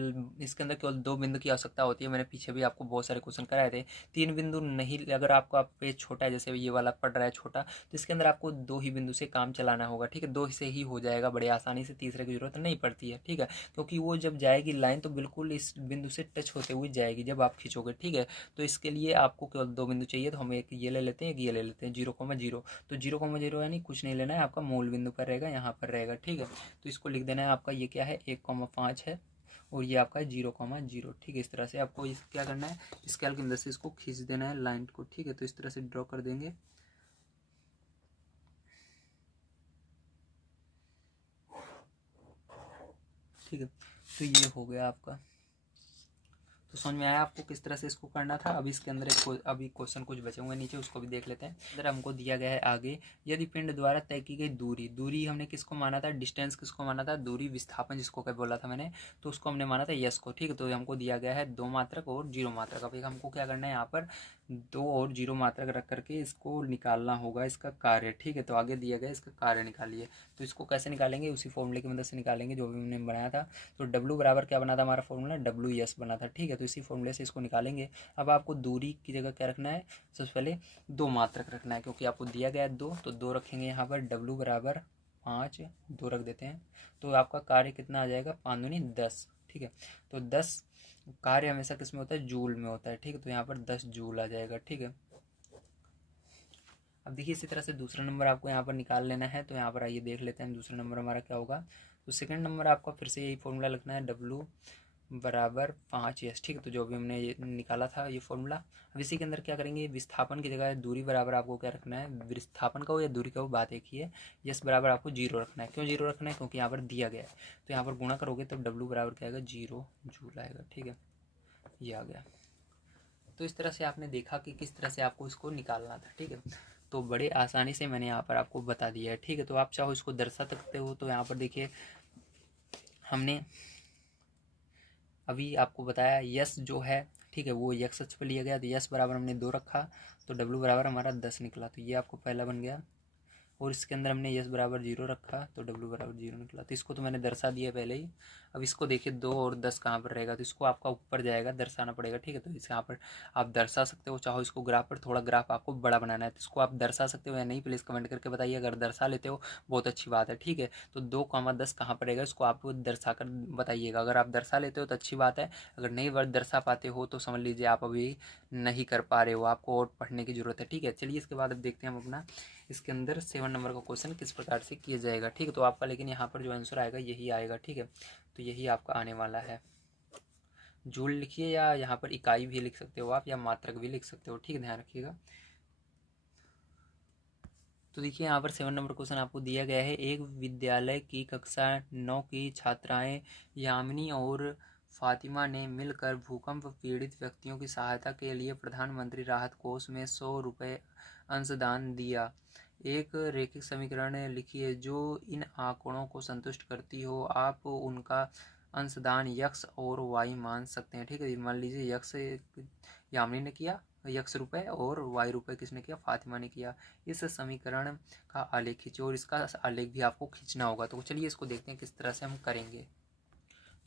इसके अंदर केवल 2 बिंदु की आवश्यकता होती है। मैंने पीछे भी आपको बहुत सारे क्वेश्चन कराए थे। 3 बिंदु नहीं, अगर आपका पेज छोटा है, जैसे ये वाला पड़ रहा है छोटा, तो इसके अंदर आपको 2 ही बिंदु से काम चलाना होगा। ठीक है, 2 से ही हो जाएगा बड़े आसानी से, तीसरे की जरूरत नहीं पड़ती है। ठीक है, क्योंकि वो जब जाएगी लाइन तो बिल्कुल इस बिंदु से टच होते हुए जाएगी जब आप खींचोगे। ठीक है, तो इसके लिए आपको केवल 2 बिंदु चाहिए। तो हम एक ये ले लेते हैं, एक ये ले लेते हैं, 0,0। तो 0,0 यानी कुछ नहीं लेना है, आपका मूल बिंदु पर रहेगा, यहाँ पर रहेगा। ठीक है, तो इसको लिख देना है। आपका ये क्या है, 1,5 है और ये आपका 0,0। ठीक है, इस तरह से आपको इस क्या करना है, स्केल की मदद से इसको खींच देना है लाइन को। ठीक है, तो इस तरह से ड्रॉ कर देंगे। ठीक है, तो ये हो गया आपका। तो समझ में आया आपको किस तरह से इसको करना था। अभी इसके अंदर एक अभी क्वेश्चन कुछ बचे हुए नीचे, उसको भी देख लेते हैं। अंदर हमको दिया गया है आगे, यदि पिंड द्वारा तय की गई दूरी हमने किसको माना था, डिस्टेंस किसको माना था, दूरी विस्थापन जिसको क्या बोला था मैंने, तो उसको हमने माना था यस को। ठीक है, तो हमको दिया गया है 2 मात्रक और 0 मात्रक। अब हमको क्या करना है, यहाँ पर 2 और 0 मात्रक रख करके इसको निकालना होगा, इसका कार्य। ठीक है, तो आगे दिया गया इसका कार्य निकालिए। तो इसको कैसे निकालेंगे, उसी फॉर्मूले की मदद से निकालेंगे जो भी हमने बनाया था। तो डब्लू बराबर क्या बना था हमारा फॉर्मूला, डब्लू यस बना था। ठीक है, तो इसी फॉर्मूले से इसको निकालेंगे। अब आपको दूरी की जगह क्या रखना है, सबसे पहले 2 मात्रक रखना है, क्योंकि आपको दिया गया है 2, तो 2 रखेंगे यहाँ पर। डब्लू बराबर 5, 2 रख देते हैं। तो आपका कार्य कितना आ जाएगा, 5 दूनी 10। ठीक है, तो 10 कार्य हमेशा किस में होता है, जूल में होता है। ठीक है, तो यहाँ पर 10 जूल आ जाएगा। ठीक है, अब देखिए इसी तरह से दूसरा नंबर आपको यहाँ पर निकाल लेना है। तो यहाँ पर आइए देख लेते हैं दूसरा नंबर हमारा क्या होगा। तो सेकंड नंबर आपका फिर से यही फॉर्मूला लिखना है, डब्लू बराबर 5 यस। ठीक है, तो जो भी हमने ये निकाला था ये फॉर्मूला। अब इसी के अंदर क्या करेंगे, विस्थापन की जगह दूरी बराबर आपको क्या रखना है, विस्थापन का हो या दूरी का हो बात एक ही है। यस बराबर आपको 0 रखना है। क्यों 0 रखना है, क्योंकि यहाँ पर दिया गया है। तो यहाँ पर गुणा करोगे तो डब्लू बराबर क्या आएगा, 0 जूल आएगा। ठीक है, ये आ गया। तो इस तरह से आपने देखा कि किस तरह से आपको इसको निकालना था। ठीक है, तो बड़े आसानी से मैंने यहाँ पर आपको बता दिया है। ठीक है, तो आप चाहो इसको दर्शा सकते हो। तो यहाँ पर देखिए हमने अभी आपको बताया यस जो है, ठीक है, वो यक्स अक्ष पर लिया गया, तो यस बराबर हमने 2 रखा, तो डब्ल्यू बराबर हमारा 10 निकला। तो ये आपको पहला बन गया। और इसके अंदर हमने यस बराबर 0 रखा, तो डब्ल्यू बराबर 0 निकला। तो इसको तो मैंने दर्शा दिया पहले ही। अब इसको देखिए 2 और 10 कहाँ पर रहेगा, तो इसको आपका ऊपर जाएगा, दर्शाना पड़ेगा, ठीक है। तो इस यहाँ पर आप दर्शा सकते हो, चाहो इसको ग्राफ पर थोड़ा ग्राफ आपको बड़ा बनाना है तो इसको आप दर्शा सकते हो या नहीं, प्लीज़ कमेंट करके बताइए। अगर दर्शा लेते हो बहुत अच्छी बात है, ठीक है। तो 2,10 कहाँ पर रहेगा इसको आप दर्शा कर बताइएगा। अगर आप दर्शा लेते हो तो अच्छी बात है, अगर नहीं दर्शा पाते हो तो समझ लीजिए आप अभी नहीं कर पा रहे हो, आपको और पढ़ने की ज़रूरत है, ठीक है। चलिए इसके बाद अब देखते हैं हम अपना इसके अंदर 7 नंबर का क्वेश्चन किस प्रकार से किया जाएगा, ठीक है। तो आपका लेकिन यहाँ पर जो आंसर आएगा यही आएगा, ठीक है। तो यही आपका आने वाला है। जूल लिखिए या यहाँ पर इकाई भी लिख सकते हो आप, या मात्रक भी लिख सकते हो, ठीक है, ध्यान रखिएगा। तो देखिए यहाँ पर 7 नंबर क्वेश्चन आपको दिया गया है। एक विद्यालय की कक्षा 9 की छात्राएं यामिनी और फातिमा ने मिलकर भूकंप पीड़ित व्यक्तियों की सहायता के लिए प्रधानमंत्री राहत कोष में 100 रुपये अंशदान दिया। एक रैखिक समीकरण लिखिए जो इन आंकड़ों को संतुष्ट करती हो। आप उनका अंशदान यक्स और वाई मान सकते हैं, ठीक है। मान लीजिए यक्स यामिनी ने किया यक्स रुपये, और वाई रुपये किसने किया, फातिमा ने किया। इस समीकरण का आलेख खींचो, और इसका आलेख भी आपको खींचना होगा। तो चलिए इसको देखते हैं किस तरह से हम करेंगे।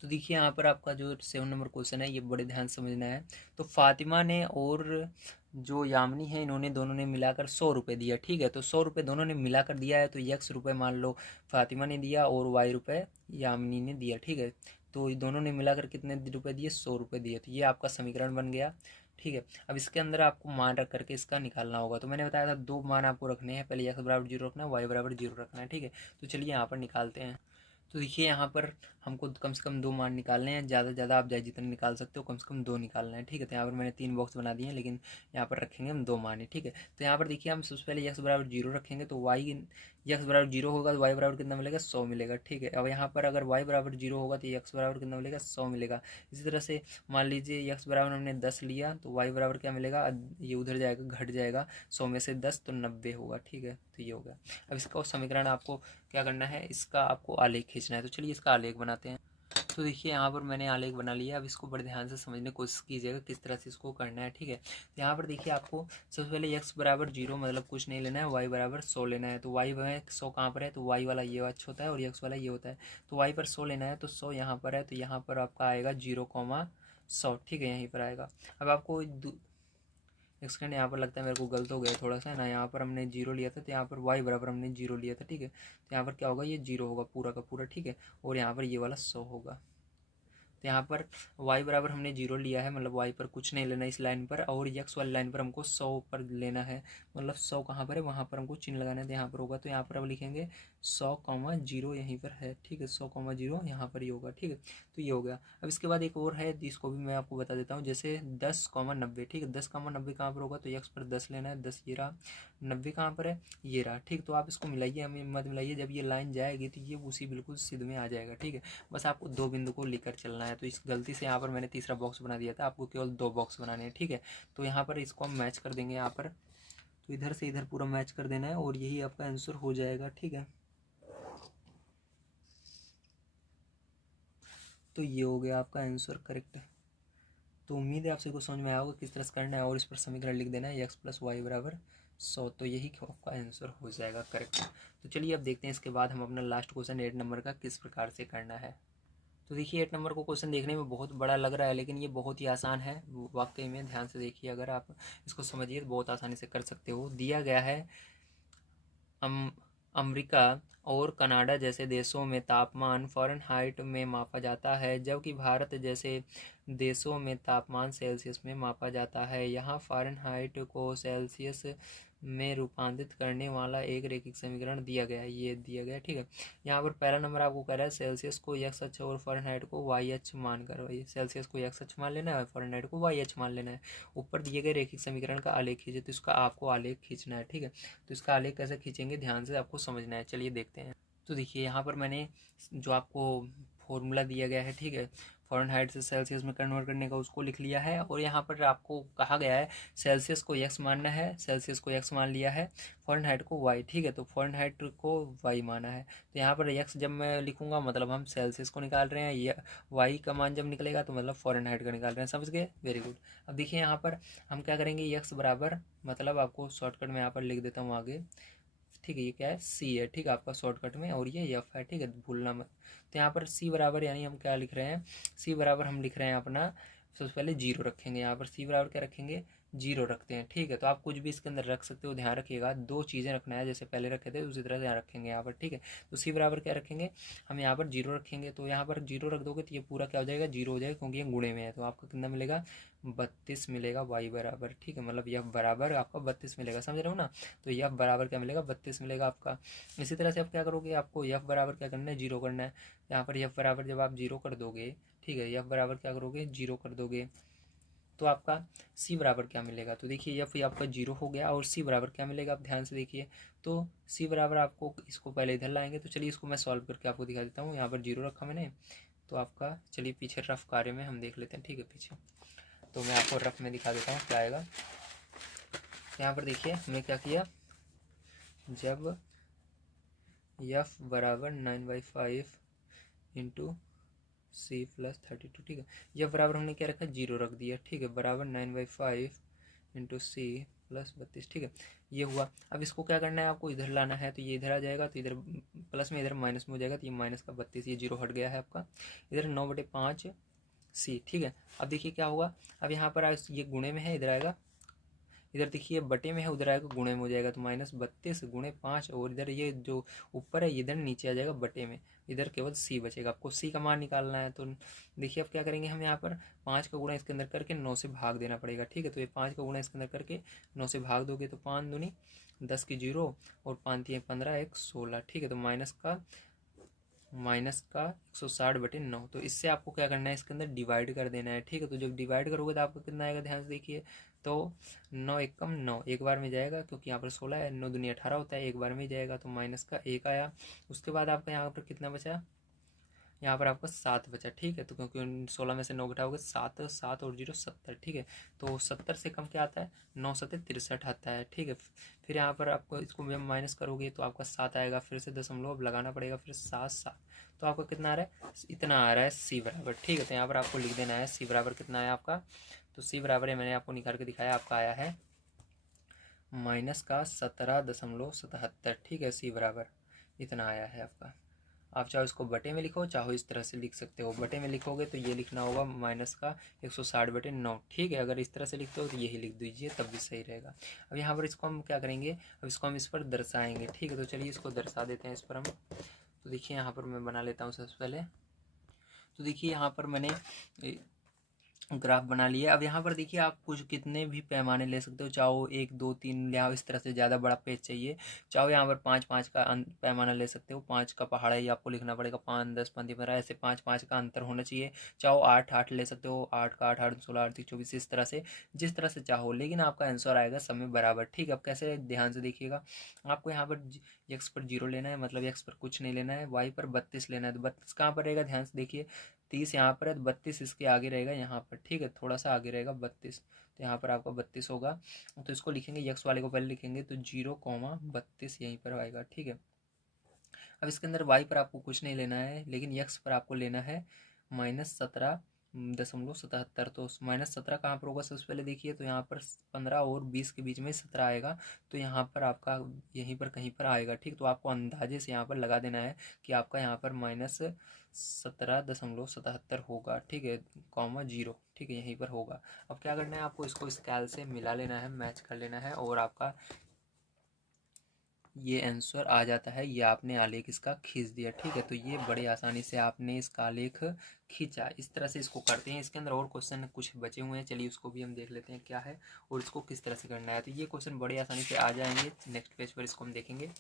तो देखिए यहाँ पर आपका जो 7 नंबर क्वेश्चन है ये बड़े ध्यान से समझना है। तो फातिमा ने और जो यामिनी है इन्होंने दोनों ने मिलाकर 100 रुपये दिया, ठीक है। तो 100 रुपये दोनों ने मिलाकर दिया है, तो यक्स रुपये मान लो फातिमा ने दिया और वाई रुपये यामिनी ने दिया, ठीक है। तो दोनों ने मिलाकर कितने रुपये दिए, 100 रुपये दिए। तो ये आपका समीकरण बन गया, ठीक है। अब इसके अंदर आपको मान रख करके इसका निकालना होगा। तो मैंने बताया था 2 मान आपको रखने हैं, पहले एक्स बराबर 0 रखना है, वाई बराबर 0 रखना है, ठीक है। तो चलिए यहाँ पर निकालते हैं। तो देखिए यहाँ पर हमको कम से कम 2 मान निकालने हैं, ज़्यादा से ज़्यादा आप चाहे जितने निकाल सकते हो, कम से कम 2 निकालना है, ठीक है। तो यहाँ पर मैंने 3 बॉक्स बना दिए हैं, लेकिन यहाँ पर रखेंगे हम 2 मान ही, ठीक है। तो यहाँ पर देखिए हम सबसे पहले एक्स बराबर 0 रखेंगे, तो वाई एक्स बराबर 0 होगा तो वाई बराबर कितना मिलेगा, 100 मिलेगा, ठीक है। अब यहाँ पर अगर वाई बराबर 0 होगा तो एक्स बराबर कितना मिलेगा, 100 मिलेगा। इसी तरह से मान लीजिए एक्स बराबर हमने 10 लिया तो वाई बराबर क्या मिलेगा, ये उधर जाएगा, घट जाएगा, 100 में से 10 तो 90 होगा, ठीक है। तो ये हो गया। अब इसका समीकरण आपको क्या करना है, इसका आपको आलेख खींचना है। तो चलिए इसका आलेख बनाते हैं। तो देखिए यहाँ पर मैंने आलेख बना लिया। अब इसको बड़े ध्यान से समझने की कोशिश कीजिएगा किस तरह से इसको करना है, ठीक है। तो यहाँ पर देखिए आपको सबसे पहले x बराबर 0 मतलब कुछ नहीं लेना है, y बराबर 100 लेना है। तो y में 100 कहाँ पर है, तो y वाला ये अच्छा होता है और x वाला ये होता है। तो y पर 100 लेना है, तो 100 यहाँ पर है, तो यहाँ पर आपका आएगा 0,100, ठीक है, यहीं पर आएगा। अब आपको एक सेकंड, यहाँ पर लगता है मेरे को गलत हो गया थोड़ा सा ना, यहाँ पर हमने 0 लिया था, तो यहाँ पर y बराबर हमने 0 लिया था, ठीक है। तो यहाँ पर क्या होगा, ये 0 होगा पूरा का पूरा, ठीक है। और यहाँ पर ये वाला 100 होगा। तो यहाँ पर y बराबर हमने 0 लिया है, मतलब y पर कुछ नहीं लेना इस लाइन पर, और x वाली लाइन पर हमको 100 पर लेना है, मतलब 100 कहाँ पर है, वहाँ पर हमको चिन्ह लगाना है, तो यहाँ पर होगा। तो यहाँ पर अब लिखेंगे 100,0 यहीं पर है, ठीक है, 100,0 यहाँ पर ही होगा, ठीक है। तो ये हो गया। अब इसके बाद एक और है जिसको भी मैं आपको बता देता हूँ, जैसे 10,90, ठीक है। 10,90 कहाँ पर होगा, तो x पर 10 लेना है, 10 ये रहा, 90 कहाँ पर है, ये रहा, ठीक। तो आप इसको मिलाइए, हमें मत मिलाइए, जब ये लाइन जाएगी तो ये उसी बिल्कुल सिद्ध में आ जाएगा, ठीक है। बस आपको 2 बिंदु को लेकर चलना है। तो इस गलती से यहाँ पर मैंने तीसरा बॉक्स बना दिया था, आपको केवल 2 बॉक्स बनाने हैं, ठीक है। तो यहाँ पर इसको हम मैच कर देंगे यहाँ पर, तो इधर से इधर पूरा मैच कर देना है और यही आपका आंसर हो जाएगा, ठीक है। तो ये हो गया आपका आंसर करेक्ट। तो उम्मीद है आप सभी को समझ में आया होगा किस तरह से करना है, और इस पर समीकरण लिख देना है x प्लस वाई बराबर 100, तो यही आपका आंसर हो जाएगा करेक्ट। तो चलिए अब देखते हैं इसके बाद हम अपना लास्ट क्वेश्चन 8 नंबर का किस प्रकार से करना है। तो देखिए 8 नंबर को क्वेश्चन देखने में बहुत बड़ा लग रहा है, लेकिन ये बहुत ही आसान है वाकई में। ध्यान से देखिए, अगर आप इसको समझिए तो बहुत आसानी से कर सकते हो। दिया गया है अमेरिका और कनाडा जैसे देशों में तापमान फ़ारेनहाइट में मापा जाता है, जबकि भारत जैसे देशों में तापमान सेल्सियस में मापा जाता है। यहाँ फ़ारेनहाइट को सेल्सियस में रूपांतरित करने वाला एक रैखिक समीकरण दिया गया है, ये दिया गया है, ठीक है। यहाँ पर पहला नंबर आपको कह रहा है सेल्सियस को x अक्ष और फ़ारेनहाइट को y अक्ष मान कर, सेल्सियस को x अक्ष मान लेना है, फ़ारेनहाइट को y अक्ष मान लेना है। ऊपर दिए गए रैखिक समीकरण का आलेख खींचे, तो इसका आपको आलेख खींचना है, ठीक है। तो इसका आलेख कैसे खींचेंगे ध्यान से आपको समझना है, चलिए देखते हैं। तो देखिए यहाँ पर मैंने जो आपको फॉर्मूला दिया गया है, ठीक है, फ़ारेनहाइट से सेल्सियस में कन्वर्ट करने का उसको लिख लिया है। और यहाँ पर आपको कहा गया है सेल्सियस को x मानना है, सेल्सियस को x मान लिया है, फ़ारेनहाइट को y, ठीक है। तो फ़ारेनहाइट को y माना है, तो यहाँ पर x जब मैं लिखूंगा मतलब हम सेल्सियस को निकाल रहे हैं, ये y का मान जब निकलेगा तो मतलब फ़ारेनहाइट का निकाल रहे हैं। समझ गए, वेरी गुड। अब देखिए यहाँ पर हम क्या करेंगे, x बराबर मतलब आपको शॉर्टकट में यहाँ पर लिख देता हूँ आगे, ठीक है। ये क्या है, सी है, ठीक है आपका शॉर्टकट में, और ये एफ है, ठीक है, भूलना मत। तो यहाँ पर सी बराबर यानी हम क्या लिख रहे हैं, सी बराबर हम लिख रहे हैं अपना, सबसे पहले जीरो रखेंगे। यहाँ पर सी बराबर क्या रखेंगे, जीरो रखते हैं, ठीक है। तो आप कुछ भी इसके अंदर रख सकते हो, ध्यान रखिएगा दो चीज़ें रखना है, जैसे पहले रखे थे उसी तरह ध्यान रखेंगे यहाँ पर, ठीक है। तो सी बराबर क्या रखेंगे, हम यहाँ पर जीरो रखेंगे। तो यहाँ पर जीरो रख दोगे तो ये पूरा क्या हो जाएगा, जीरो हो जाएगा, क्योंकि ये गुणे में है। तो आपको कितना मिलेगा, 32 मिलेगा वाई बराबर, ठीक है। मतलब यह बराबर आपका 32 मिलेगा, समझ रहे हो ना। तो यह बराबर क्या मिलेगा, 32 मिलेगा आपका। इसी तरह से आप क्या करोगे, आपको यफ बराबर क्या करना है, जीरो करना है। यहाँ पर यफ बराबर जब आप जीरो कर दोगे, ठीक है, यफ बराबर क्या करोगे, जीरो कर दोगे, तो आपका सी बराबर क्या मिलेगा। तो देखिए यफ आपका जीरो हो गया, और सी बराबर क्या मिलेगा, आप ध्यान से देखिए। तो सी बराबर आपको इसको पहले इधर लाएंगे, तो चलिए इसको मैं सॉल्व करके आपको दिखा देता हूँ। यहाँ पर जीरो रखा मैंने, तो आपका चलिए पीछे रफ कार्य में हम देख लेते हैं, ठीक है। पीछे तो मैं आपको रफ में दिखा देता हूँ क्या आएगा। यहाँ पर देखिए हमने क्या किया, जब यफ बराबर 9/5 इंटू सी प्लस 32, ठीक है। यह बराबर हमने क्या रखा, जीरो रख दिया, ठीक है, बराबर 9/5 इंटू सी प्लस 32, ठीक है। ये हुआ। अब इसको क्या करना है, आपको इधर लाना है, तो ये इधर आ जाएगा, तो इधर प्लस में इधर माइनस में हो जाएगा, तो ये माइनस का 32, ये जीरो हट गया है आपका। इधर 9/5 सी, ठीक है। अब देखिए क्या होगा, अब यहाँ पर ये गुणे में है, इधर आएगा, इधर देखिए बटे में है, उधर आएगा गुणे में हो जाएगा, तो -32 गुणे 5, और इधर ये जो ऊपर है इधर नीचे आ जाएगा बटे में, इधर केवल सी बचेगा। आपको सी का मान निकालना है, तो देखिए अब क्या करेंगे हम, यहाँ पर 5 का गुणा इसके अंदर करके 9 से भाग देना पड़ेगा, ठीक है। तो ये 5 का गुणा इसके अंदर करके 9 से भाग दोगे, तो 5 दूनी 10 की जीरो, और 5 3 15 1 16, ठीक है। तो माइनस का 160/9, तो इससे आपको क्या करना है, इसके अंदर डिवाइड कर देना है, ठीक है। तो जब डिवाइड करोगे तो आपको कितना आएगा, ध्यान से देखिए। तो 9 एकम 9 एक बार में जाएगा, क्योंकि यहाँ पर 16 है, 9 दूनी 18 होता है, एक बार में जाएगा, तो माइनस का 1 आया। उसके बाद आपका यहाँ पर कितना बचा, यहाँ पर आपका 7 बचा, ठीक है। तो क्योंकि 16 में से 9 घटाओगे 7, 7 और 0 70, ठीक है। तो 70 से कम क्या आता है, 9 7 63 आता है, ठीक है। फिर यहाँ पर आपको इसको जब माइनस करोगे तो आपका 7 आएगा, फिर से दशमलव अब लगाना पड़ेगा, फिर 7 7, तो आपका कितना आ रहा है, इतना आ रहा है सी बराबर, ठीक है। तो यहाँ पर आपको लिख देना है सी बराबर कितना है आपका। तो सी बराबर है, मैंने आपको निकाल के दिखाया, आपका आया है -17.77, ठीक है। सी बराबर इतना आया है आपका। आप चाहो इसको बटे में लिखो, चाहो इस तरह से लिख सकते हो। बटे में लिखोगे तो ये लिखना होगा माइनस का 160/9, ठीक है। अगर इस तरह से लिखते हो तो यही लिख दीजिए, तब भी सही रहेगा। अब यहाँ पर इसको हम क्या करेंगे, अब इसको हम इस पर दर्शाएंगे, ठीक है। तो चलिए इसको दर्शा देते हैं इस पर हम। तो देखिए यहाँ पर मैं बना लेता हूँ सबसे पहले। तो देखिए यहाँ पर मैंने ग्राफ बना लिया। अब यहाँ पर देखिए आप कुछ कितने भी पैमाने ले सकते हो, चाहो 1 2 3 या इस तरह से ज़्यादा बड़ा पेज चाहिए, चाहो यहाँ पर 5 5 का पैमाना ले सकते हो। 5 का पहाड़ा ही आपको लिखना पड़ेगा, 5 10 15 15 ऐसे 5 5 का अंतर होना चाहिए। चाहो 8 8 ले सकते हो, 8 का 8 8 16 8 24, इस तरह से जिस तरह से चाहो, लेकिन आपका आंसर आएगा सब में बराबर, ठीक है। अब कैसे, ध्यान से देखिएगा। आपको यहाँ पर एक्स पर 0 लेना है, मतलब एक्स पर कुछ नहीं लेना है, वाई पर 32 लेना है। तो 32 कहाँ पर रहेगा, ध्यान से देखिए, 30 यहाँ पर है, तो 32 इसके आगे रहेगा यहाँ पर, ठीक है, थोड़ा सा आगे रहेगा 32, तो यहाँ पर आपका 32 होगा। तो इसको लिखेंगे, यक्स वाले को पहले लिखेंगे, तो 0,32 यहीं पर आएगा, ठीक है। अब इसके अंदर वाई पर आपको कुछ नहीं लेना है, लेकिन यक्स पर आपको लेना है -17.77। तो -17 कहाँ पर होगा, सबसे पहले देखिए, तो यहाँ पर 15 और 20 के बीच में 17 आएगा, तो यहाँ पर आपका यहीं पर कहीं पर आएगा, ठीक। तो आपको अंदाजे से यहाँ पर लगा देना है कि आपका यहाँ पर -17.77 होगा, ठीक है, ,0, ठीक है, यहीं पर होगा। अब क्या करना है, आपको इसको स्केल से मिला लेना है, मैच कर लेना है, और आपका ये आंसर आ जाता है। ये आपने आलेख इसका खींच दिया, ठीक है। तो ये बड़ी आसानी से आपने इसका आलेख खींचा। इस तरह से इसको करते हैं। इसके अंदर और क्वेश्चन कुछ बचे हुए हैं, चलिए उसको भी हम देख लेते हैं क्या है और इसको किस तरह से करना है। तो ये क्वेश्चन बड़ी आसानी से आ जाएंगे, नेक्स्ट पेज पर इसको हम देखेंगे।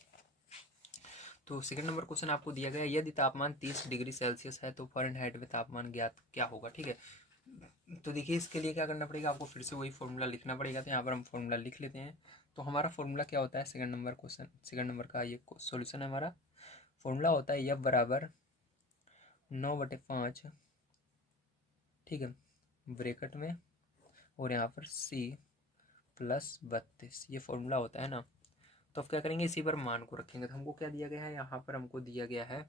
तो सेकंड नंबर क्वेश्चन आपको दिया गया, यदि तापमान 30 डिग्री सेल्सियस है तो फ़ारेनहाइट में तापमान ज्ञात क्या होगा, ठीक है। तो देखिए इसके लिए क्या करना पड़ेगा, आपको फिर से वही फॉर्मूला लिखना पड़ेगा। तो यहाँ पर हम फॉर्मूला लिख लेते हैं। तो हमारा फॉर्मूला क्या होता है, second number question, second number का ये सॉल्यूशन है हमारा। फॉर्मूला होता है F बराबर 9/5 ठीक है, ब्रैकेट में, और यहाँ पर C प्लस 32, ये फॉर्मूला होता है ना। तो अब क्या करेंगे, इसी पर मान को रखेंगे। तो हमको क्या दिया गया है, यहाँ पर हमको दिया गया है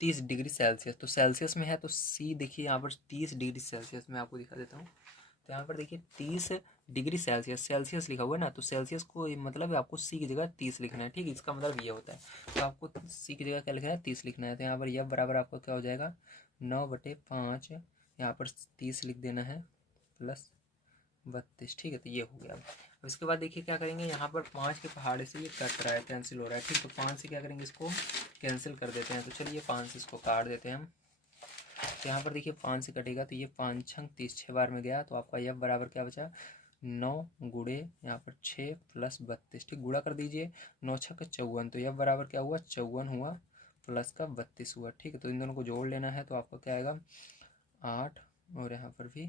30 डिग्री सेल्सियस। तो सेल्सियस में है तो C देखिए यहाँ पर 30 डिग्री सेल्सियस में आपको दिखा देता हूँ। तो यहाँ पर देखिए 30 डिग्री सेल्सियस, सेल्सियस लिखा हुआ है ना, तो सेल्सियस को मतलब आपको C की जगह 30 लिखना है। ठीक है, इसका मतलब ये होता है। तो आपको C की जगह क्या लिखना है, 30 लिखना है। तो यहाँ पर यह बराबर आपका क्या हो जाएगा, 9/5, यहाँ पर 30 लिख देना है प्लस 32। ठीक है, तो ये हो गया। अब इसके बाद देखिए क्या करेंगे, यहाँ पर 5 के पहाड़े से ये कट रहा है, कैंसिल हो रहा है। ठीक, तो 5 से क्या करेंगे, इसको कैंसिल कर देते हैं। तो चलिए 5 से इसको काट देते हैं हम। तो यहाँ पर देखिए 5 से कटेगा तो ये 5 छंग 30, 6 बार में गया। तो आपका यह बराबर क्या बचा, 9 गुड़े यहाँ पर 6 प्लस 32। ठीक, गुड़ा कर दीजिए, 9 छक्का 54। तो यह बराबर क्या हुआ, 54 हुआ प्लस का 32 हुआ। ठीक है, तो इन दोनों को जोड़ लेना है। तो आपका क्या आएगा 8, और यहाँ पर भी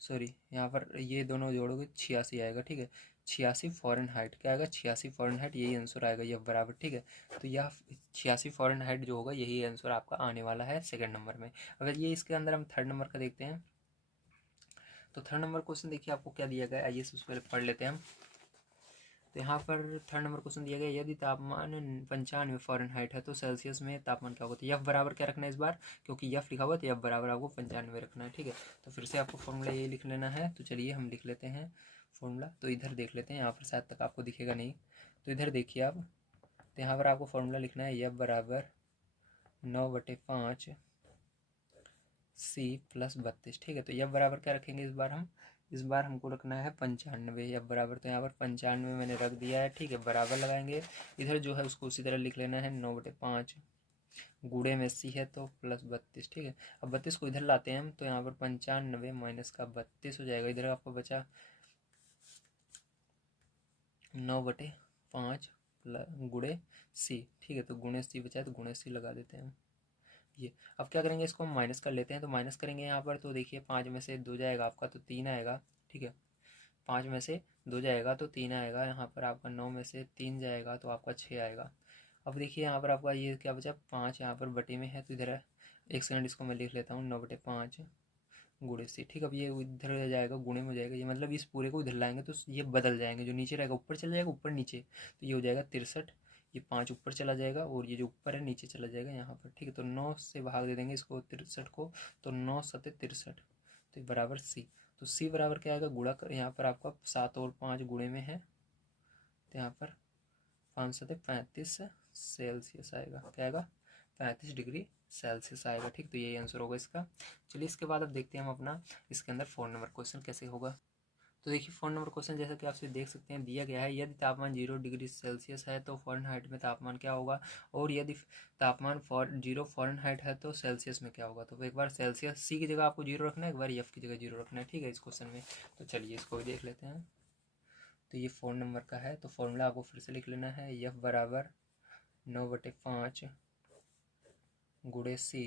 सॉरी, यहाँ पर ये दोनों जोड़ोगे 86 आएगा। ठीक है, 86 फ़ारेनहाइट क्या आएगा, 86 फ़ारेनहाइट, यही आंसर आएगा यह बराबर। ठीक है, तो यह 86 फ़ारेनहाइट जो होगा यही आंसर आपका आने वाला है सेकंड नंबर में। अगर ये इसके अंदर हम थर्ड नंबर का देखते हैं, तो थर्ड नंबर क्वेश्चन देखिए आपको क्या दिया गया है, आइए सबसे पहले पढ़ लेते हैं हम। तो यहाँ पर थर्ड नंबर क्वेश्चन दिया गया, यदि तापमान 95 फ़ारेनहाइट है तो सेल्सियस में तापमान क्या होगा। तो यफ बराबर क्या रखना है इस बार, क्योंकि यफ लिखा हुआ है तो यफ बराबर आपको 95 रखना है। ठीक है, तो फिर से आपको फॉर्मूला यही लिख लेना है। तो चलिए हम लिख लेते हैं फॉर्मूला। तो इधर देख लेते हैं, यहाँ पर शायद तक आपको दिखेगा नहीं, तो इधर देखिए आप। तो यहाँ पर आपको फॉर्मूला लिखना है, यफ बराबर 9/5 C प्लस 32। ठीक है, तो यफ बराबर क्या रखेंगे इस बार हमको रखना है 95 यफ बराबर। तो यहाँ पर 95 मैंने रख दिया है। ठीक है, बराबर लगाएंगे, इधर जो है उसको उसी तरह लिख लेना है, 9/5 गुड़े में C है तो प्लस 32। ठीक है, अब 32 को इधर लाते हैं हम, तो यहाँ पर 95 माइनस का 32 हो जाएगा। इधर आपको बचा 9/5 गुड़े C। ठीक है, तो गुणे C बचा है, तो गुणे C लगा देते हैं हम। ये अब क्या करेंगे, इसको हम माइनस कर लेते हैं। तो माइनस करेंगे यहाँ पर, तो देखिए 5 में से 2 जाएगा आपका तो 3 आएगा। ठीक है, 5 में से 2 जाएगा तो 3 आएगा। यहाँ पर आपका 9 में से 3 जाएगा तो आपका 6 आएगा। अब देखिए यहाँ पर आपका ये क्या बचा, 5 यहाँ पर बटे में है, तो इधर एक सेकंड इसको मैं लिख लेता हूँ, 9/5 गुणे से। ठीक है, अब ये इधर जाएगा, गुणे में हो जाएगा, ये मतलब इस पूरे को इधर लाएंगे तो ये बदल जाएंगे, जो नीचे रहेगा ऊपर चला जाएगा, ऊपर नीचे, तो ये हो जाएगा 63। ये 5 ऊपर चला जाएगा और ये जो ऊपर है नीचे चला जाएगा यहाँ पर। ठीक है, तो 9 से भाग दे देंगे इसको 63 को, तो 9 7 63, तो बराबर C। तो C बराबर क्या आएगा, गुणा कर, यहाँ पर आपका 7 और 5 गुणे में है, तो यहाँ पर 5 7 35 सेल्सियस आएगा। क्या आएगा, 35 डिग्री सेल्सियस आएगा। ठीक, तो यही आंसर होगा इसका। चलिए इसके बाद अब देखते हैं हम अपना इसके अंदर 4 नंबर क्वेश्चन कैसे होगा। तो देखिए 4 नंबर क्वेश्चन जैसा कि आप देख सकते हैं दिया गया है, यदि तापमान 0 डिग्री सेल्सियस है तो फ़ारेनहाइट में तापमान क्या होगा, और यदि तापमान 0 फ़ारेनहाइट है तो सेल्सियस में क्या होगा। तो एक बार सेल्सियस C की जगह आपको 0 रखना है, एक बार F की जगह 0 रखना है। ठीक है, इस क्वेश्चन में। तो चलिए इसको भी देख लेते हैं। तो ये 4 नंबर का है, तो फॉर्मूला आपको फिर से लिख लेना है, F बराबर 9/5 गुणे C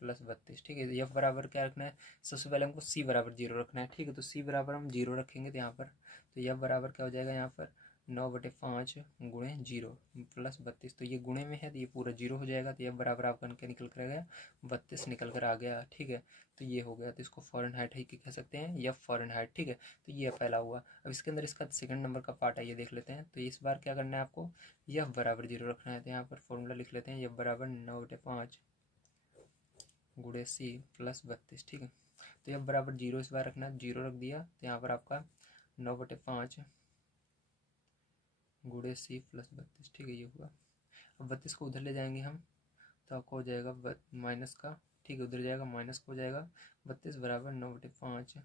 प्लस 32। ठीक है, F बराबर क्या रखना है, सबसे पहले हमको C बराबर 0 रखना है। ठीक है, तो C बराबर हम 0 रखेंगे तो यहाँ पर, तो F बराबर क्या हो जाएगा, यहाँ पर 9/5 गुणे 0 प्लस 32। तो ये गुणे में है तो ये पूरा 0 हो जाएगा, तो F बराबर आपका क्या निकल कर आ गया, 32 निकल कर आ गया। ठीक है, तो ये हो गया, तो इसको फ़ारेनहाइट ही कह सकते हैं, F फ़ारेनहाइट। ठीक है, तो ये पहला हुआ। अब इसके अंदर इसका सेकंड नंबर का पार्ट है, ये देख लेते हैं। तो इस बार क्या करना है आपको, F बराबर 0 रखना है। तो यहाँ पर फॉर्मूला लिख लेते हैं, F बराबर 9/5 गुणे C प्लस 32। ठीक है, तो यह बराबर 0 इस बार रखना है, 0 रख दिया। तो यहाँ पर आपका 9/5 गुणे C प्लस 32। ठीक है, ये हुआ। अब 32 को उधर ले जाएंगे हम, तो आपको हो जाएगा माइनस का। ठीक है, उधर जाएगा माइनस को हो जाएगा, 32 बराबर 9/5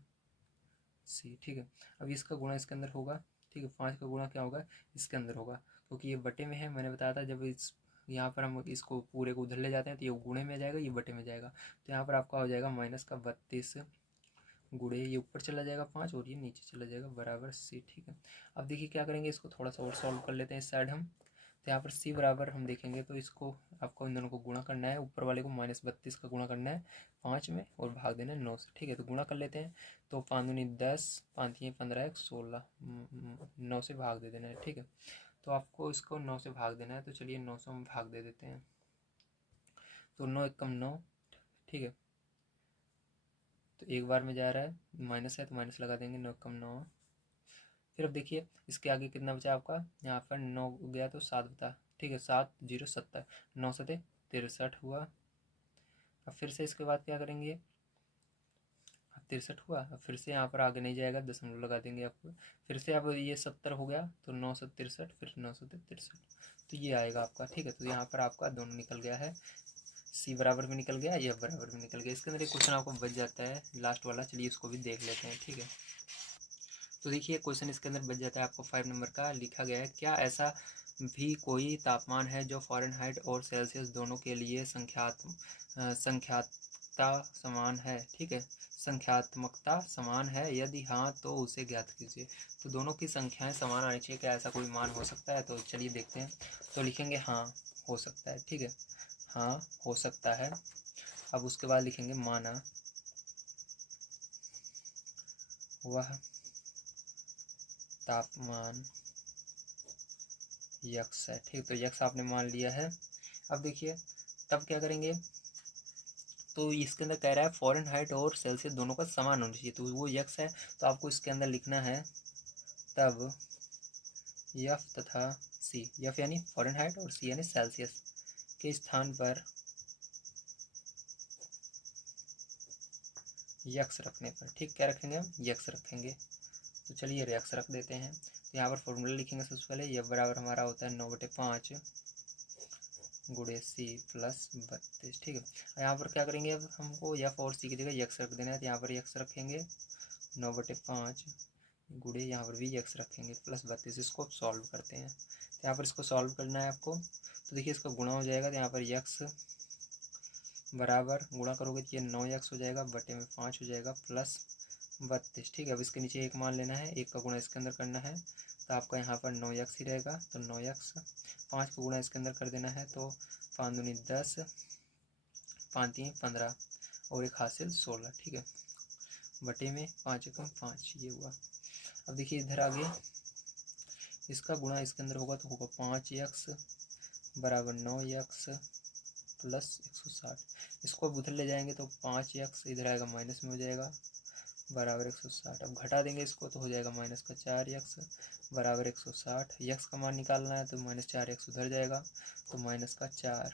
C। ठीक है, अब इसका गुणा इसके अंदर होगा। ठीक है, 5 का गुणा क्या होगा, इसके अंदर होगा, क्योंकि ये बटे में है। मैंने बताया था जब इस यहाँ पर हम इसको पूरे को उधर ले जाते हैं तो ये गुणे में जाएगा, ये बटे में जाएगा। तो यहाँ पर आपका हो जाएगा माइनस का 32 गुणे, ये ऊपर चला जाएगा 5 और ये नीचे चला जाएगा, बराबर C। ठीक है, अब देखिए क्या करेंगे, इसको थोड़ा सा और सॉल्व कर लेते हैं इस साइड हम। तो यहाँ पर C बराबर हम देखेंगे तो इसको आपको इन दोनों को गुणा करना है, ऊपर वाले को -32 का गुणा करना है 5 में और भाग देना है 9 से। ठीक है, तो गुणा कर लेते हैं। तो 5 दूनी 10, 5 3 15 1 16, 9 से भाग दे देना है। ठीक है, तो आपको इसको 9 से भाग देना है। तो चलिए 9 से हम भाग दे देते हैं। तो 9 एकम 9। ठीक है, तो एक बार में जा रहा है, माइनस है तो माइनस लगा देंगे, 9 कम 9। फिर अब देखिए इसके आगे कितना बचा आपका, यहाँ पर 9 गया तो 7 बता, ठीक है, 7 0 70, 9 7 63 हुआ। अब फिर से इसके बाद क्या करेंगे, अब 63 हुआ। अब फिर से यहाँ पर आगे नहीं जाएगा, दशमलव लगा देंगे आपको। फिर से अब ये 70 हो गया तो 9 7 63, फिर 9 7 63, तो ये आएगा आपका, ठीक है। तो यहाँ पर आपका दोनों निकल गया है, सी बराबर में निकल गया, एफ बराबर में निकल गया। इसके अंदर एक क्वेश्चन आपको बच जाता है लास्ट वाला, चलिए इसको भी देख लेते हैं, ठीक है। तो देखिए क्वेश्चन इसके अंदर बच जाता है आपको 5 नंबर का, लिखा गया है क्या ऐसा भी कोई तापमान है जो फ़ारेनहाइट और सेल्सियस दोनों के लिए संख्यात्मकता समान है, ठीक है, संख्यात्मकता समान है, यदि हाँ तो उसे ज्ञात कीजिए। तो दोनों की संख्याएं समान आनी चाहिए, क्या ऐसा कोई मान हो सकता है? तो चलिए देखते हैं। तो लिखेंगे हाँ हो सकता है, ठीक है, हाँ हो सकता है। अब उसके बाद लिखेंगे माना वह तापमान यक्स है, ठीक, तो यक्स आपने मान लिया है। अब देखिए तब क्या करेंगे, तो इसके अंदर कह रहा है फ़ारेनहाइट और सेल्सियस दोनों का समान होना चाहिए, तो वो यक्स है, तो आपको इसके अंदर लिखना है तब एफ तथा सी, एफ यानी फ़ारेनहाइट और सी यानी सेल्सियस के स्थान पर यक्स रखने पर, ठीक, क्या रखेंगे हम, यक्स रखेंगे। तो चलिए यक्स रख देते हैं। तो यहाँ पर फॉर्मूला लिखेंगे सबसे पहले, एफ बराबर हमारा होता है 9/5 गुणे सी प्लस 32, ठीक है। यहाँ पर क्या करेंगे, अब हमको एफ और सी की जगह यक्स रख देना है, तो यहाँ पर यक्स रखेंगे 9/5 गुणे, यहाँ पर भी यक्स रखेंगे प्लस 32। इसको सॉल्व करते हैं, तो यहाँ पर इसको सॉल्व करना है आपको। तो देखिए इसका गुणा हो जाएगा, तो यहाँ पर यक्स बराबर गुणा करोगे तो ये 9x हो जाएगा, बटे में 5 हो जाएगा प्लस 32, ठीक है। अब इसके नीचे एक मान लेना है, एक का गुणा इसके अंदर करना है, तो आपका यहाँ पर 9x ही रहेगा। तो 9x 5 का गुणा इसके अंदर कर देना है, तो 5 दूनी 10, 5 3 15 और एक हासिल 16, ठीक है, बटे में 5 एकम 5, ये हुआ। अब देखिए इधर आगे इसका गुणा इसके अंदर होगा, तो होगा 5x बराबर 9x प्लस 160। इसको अब उधर ले जाएंगे तो 5x इधर आएगा माइनस में हो जाएगा बराबर 160। अब घटा देंगे इसको तो हो जाएगा माइनस का 4x बराबर 160। यक्स का मान निकालना है तो माइनस 4x उधर जाएगा तो माइनस का 4,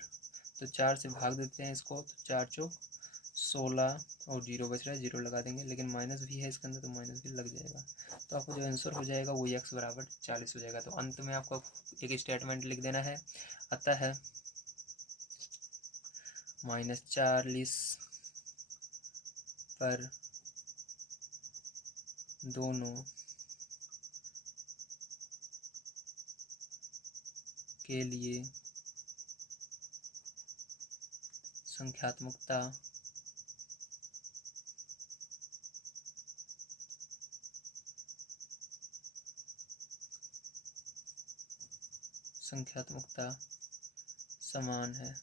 तो 4 से भाग देते हैं इसको, तो 4 चौक 16 और 0 बच रहा है, 0 लगा देंगे, लेकिन माइनस भी है इसके अंदर तो माइनस भी लग जाएगा। तो आपको जो आंसर हो जाएगा वो x बराबर 40 हो जाएगा। तो अंत में आपको एक स्टेटमेंट लिख देना है, अतः -40 पर दोनों के लिए संख्यात्मकता समान है,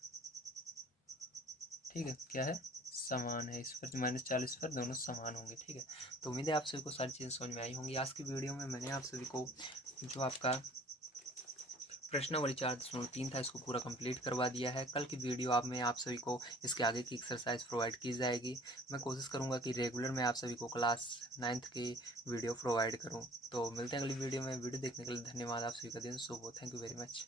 ठीक है, क्या है, समान है। इस पर -40 पर दोनों समान होंगे, ठीक है। तो उम्मीद है आप सभी को सारी चीज़ें समझ में आई होंगी। आज की वीडियो में मैंने आप सभी को जो आपका प्रश्नावली 4.3 था इसको पूरा कंप्लीट करवा दिया है। कल की वीडियो में आप सभी को इसके आगे की एक्सरसाइज प्रोवाइड की जाएगी। मैं कोशिश करूंगा कि रेगुलर मैं आप सभी को क्लास 9th की वीडियो प्रोवाइड करूं। तो मिलते हैं अगली वीडियो में। वीडियो देखने के लिए धन्यवाद। आप सभी का दिन शुभ हो। Thank you very much.